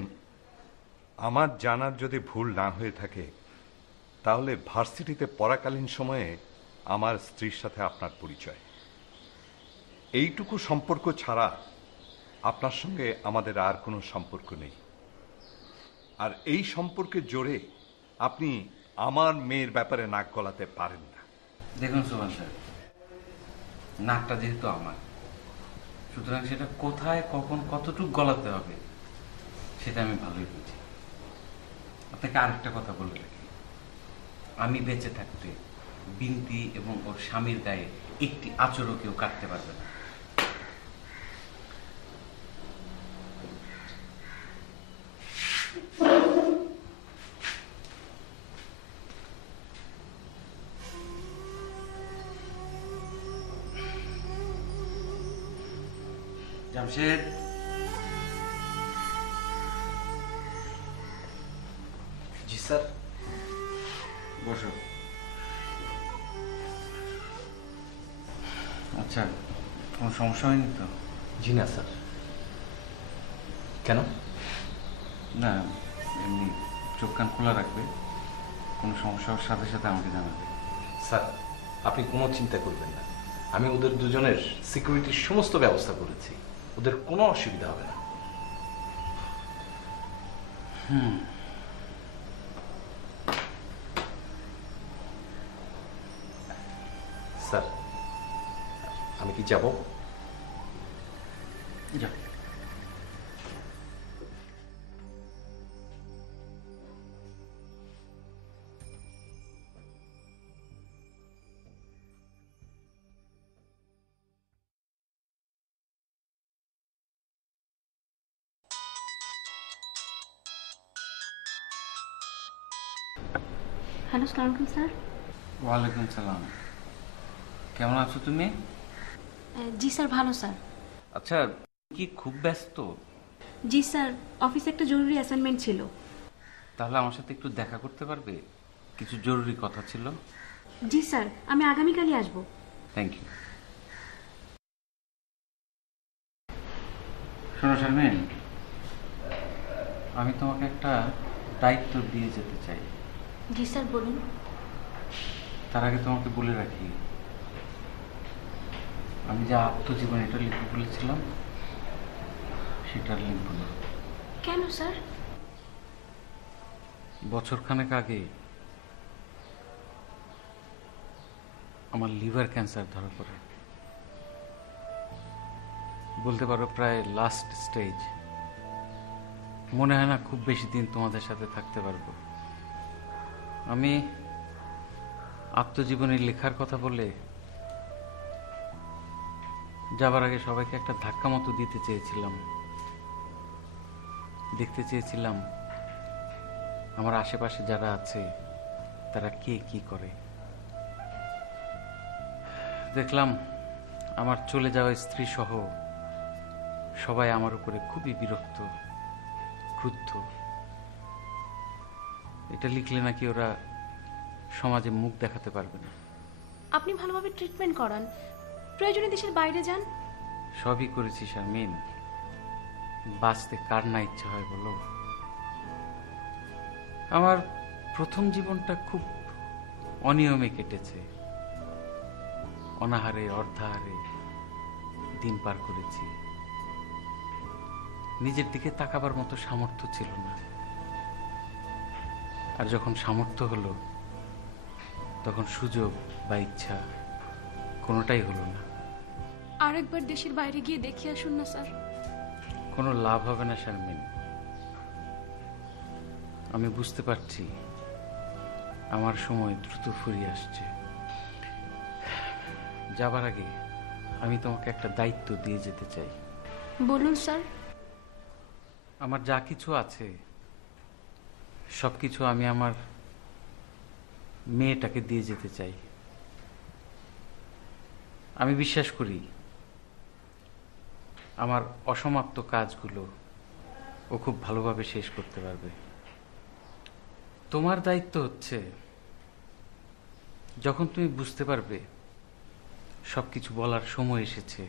আমার জানার যদি ভুল না হয়ে থাকে, তাহলে ভার্সিটিতে পড়াকালীন সময়ে আমার স্ত্রীর সাথে আপনার পরিচয়। এইটুকু সম্পর্ক ছাড়া আপনার সঙ্গে আমাদের আর কোনো সম্পর্ক নেই। আর এই সম্পর্কে জোরে আপনি আমার মেয়ের ব্যাপারে নাক গলাতে পারেন না। দেখুন সুভান স্যার, নাকটা যেহেতু আমার, সুতরাং সেটা কোথায় কখন কতটুকু গলাতে হবে সেটা আমি ভালোই বুঝি। আপনাকে আরেকটা কথা বলে রাখি, আমি বেঁচে থাকতে বিনতি এবং ওর স্বামীর গায়ে একটি আঁচড়ও কেউ কাটতে পারবে না। জামশেদ, জি স্যার। বসো। আচ্ছা, কোনো সমস্যা হয়নি তো? জি না স্যার। কেন? না, এমনি চোখ কান খোলা রাখবে, কোনো সমস্যা হওয়ার সাথে সাথে আমাকে জানাবে। স্যার, আপনি কোনো চিন্তা করবেন না, আমি ওদের দুজনের সিকিউরিটির সমস্ত ব্যবস্থা করেছি, ওদের কোনো অসুবিধা হবে না। স্যার, আমি কি যাব? যাও। হ্যালো, আসসালামু আলাইকুম স্যার। ওয়ালাইকুম সালাম। কেমন আছো তুমি? জি স্যার, ভালো স্যার। আচ্ছা, কি খুব ব্যস্ত? জি স্যার, অফিসে একটা জরুরি অ্যাসাইনমেন্ট ছিল। তাহলে আমার সাথে একটু দেখা করতে পারবে? কিছু জরুরি কথা ছিল। জি স্যার, আমি আগামীকালই আসবো। Thank you. শোনো শারমিন, আমি তোমাকে একটা দায়িত্ব দিয়ে যেতে চাই। জি স্যার, বলুন। তার আগে তোমাকে বলে রাখি, আমি যে আত্মজীবনীটা লিখতে বলেছিলাম সেটা লিখব না। কেন স্যার? বছরখানেক আগে আমার লিভার ক্যান্সার ধরা পড়ে, বলতে পারো প্রায় লাস্ট স্টেজ। মনে হয় না খুব বেশি দিন তোমাদের সাথে থাকতে পারবো। আমি আত্মজীবনী লেখার কথা বলে যাবার আগে সবাইকে একটা ধাক্কা মতো দিতে চেয়েছিলাম। দেখতে চেয়েছিলাম আমার আশেপাশে যারা আছে তারা কে কি করে। দেখলাম আমার চলে যাওয়া স্ত্রী সহ সবাই আমার উপরে খুবই বিরক্ত, ক্রুদ্ধ। এটা লিখলে নাকি ওরা সমাজে মুখ দেখাতে পারবে না। আপনি ভালোভাবে ট্রিটমেন্ট করান, প্রয়োজনে দেশের বাইরে যান। সবই করেছি শারমিন, বাঁচতে কার না ইচ্ছা হয় বলো? আমার প্রথম জীবনটা খুব অনিয়মে কেটেছে, অনাহারে অর্ধাহারে দিন পার করেছি। নিজের দিকে তাকাবার মতো সামর্থ্য ছিল না, আর যখন সামর্থ্য হলো তখন সুযোগ বা ইচ্ছা কোনোটাই হলো না। আরেকবার দেশের বাইরে গিয়ে দেখে আসুন না স্যার। কোনো লাভ হবে না শারমিন, আমি বুঝতে পারছি আমার সময় দ্রুত ফুরিয়ে আসছে। যাবার আগে আমি তোমাকে একটা দায়িত্ব দিয়ে যেতে চাই। বলুন স্যার। আমার যা কিছু আছে সব কিছু আমি আমার মেয়েটাকে দিয়ে যেতে চাই। আমি বিশ্বাস করি আমার অসমাপ্ত কাজগুলো ও খুব ভালোভাবে শেষ করতে পারবে। তোমার দায়িত্ব হচ্ছে যখন তুমি বুঝতে পারবে সবকিছু বলার সময় এসেছে,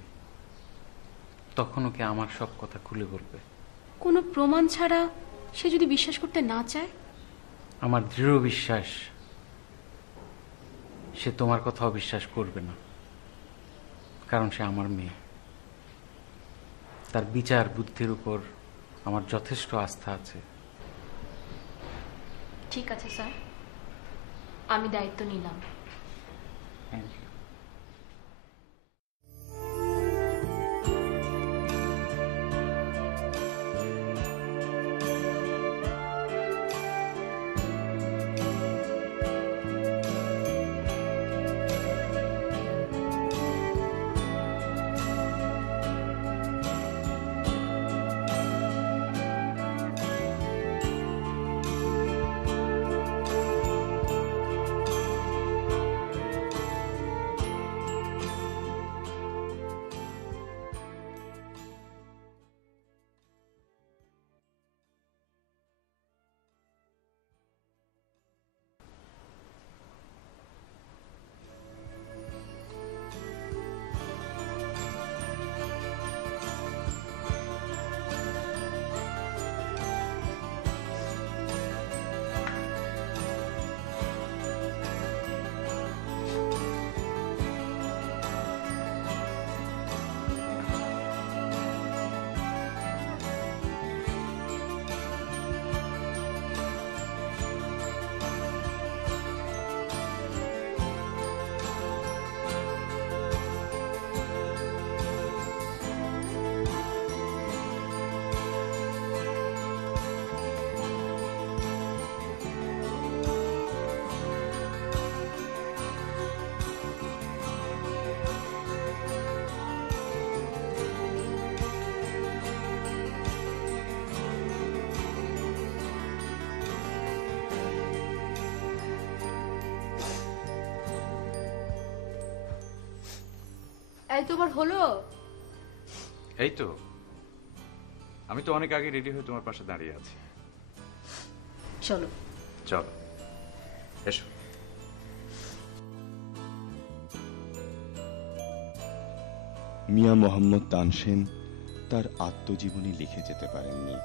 তখন ওকে আমার সব কথা খুলে বলবে। কোনো প্রমাণ ছাড়া সে যদি বিশ্বাস করতে না চায়? আমার দৃঢ় বিশ্বাস সে তোমার কথাও বিশ্বাস করবে না, কারণ সে আমার মেয়ে। তার বিচার বুদ্ধির উপর আমার যথেষ্ট আস্থা আছে। ঠিক আছে স্যার, আমি দায়িত্ব নিলাম। এই তোমার হলো? এই তো, আমি তো অনেক আগে রেডি হয়ে তোমার পাশে দাঁড়িয়ে আছি। চলো চলো, এসো। মিয়া মোহাম্মদ তানসেন তার আত্মজীবনী লিখে যেতে পারেননি।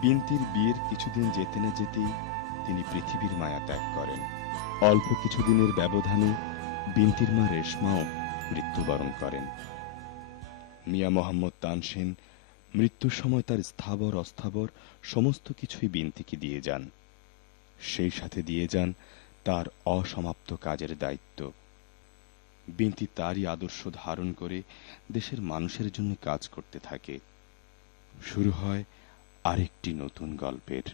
বিনতির বিয়ের কিছুদিন যেতে না যেতেই তিনি পৃথিবীর মায়া ত্যাগ করেন। অল্প কিছুদিনের ব্যবধানে বিনতির মা রেশমাও মৃত্যুবরণ করেন। মিয়া মোহাম্মদ তানসেন মৃত্যুর সময় তার স্থাবর অস্থাবর সমস্ত কিছুই বিনতিকে দিয়ে যান। সেই সাথে দিয়ে যান তার অসমাপ্ত কাজের দায়িত্ব। বিনতি তারই আদর্শ ধারণ করে দেশের মানুষের জন্য কাজ করতে থাকে। শুরু হয় আরেকটি নতুন গল্পের।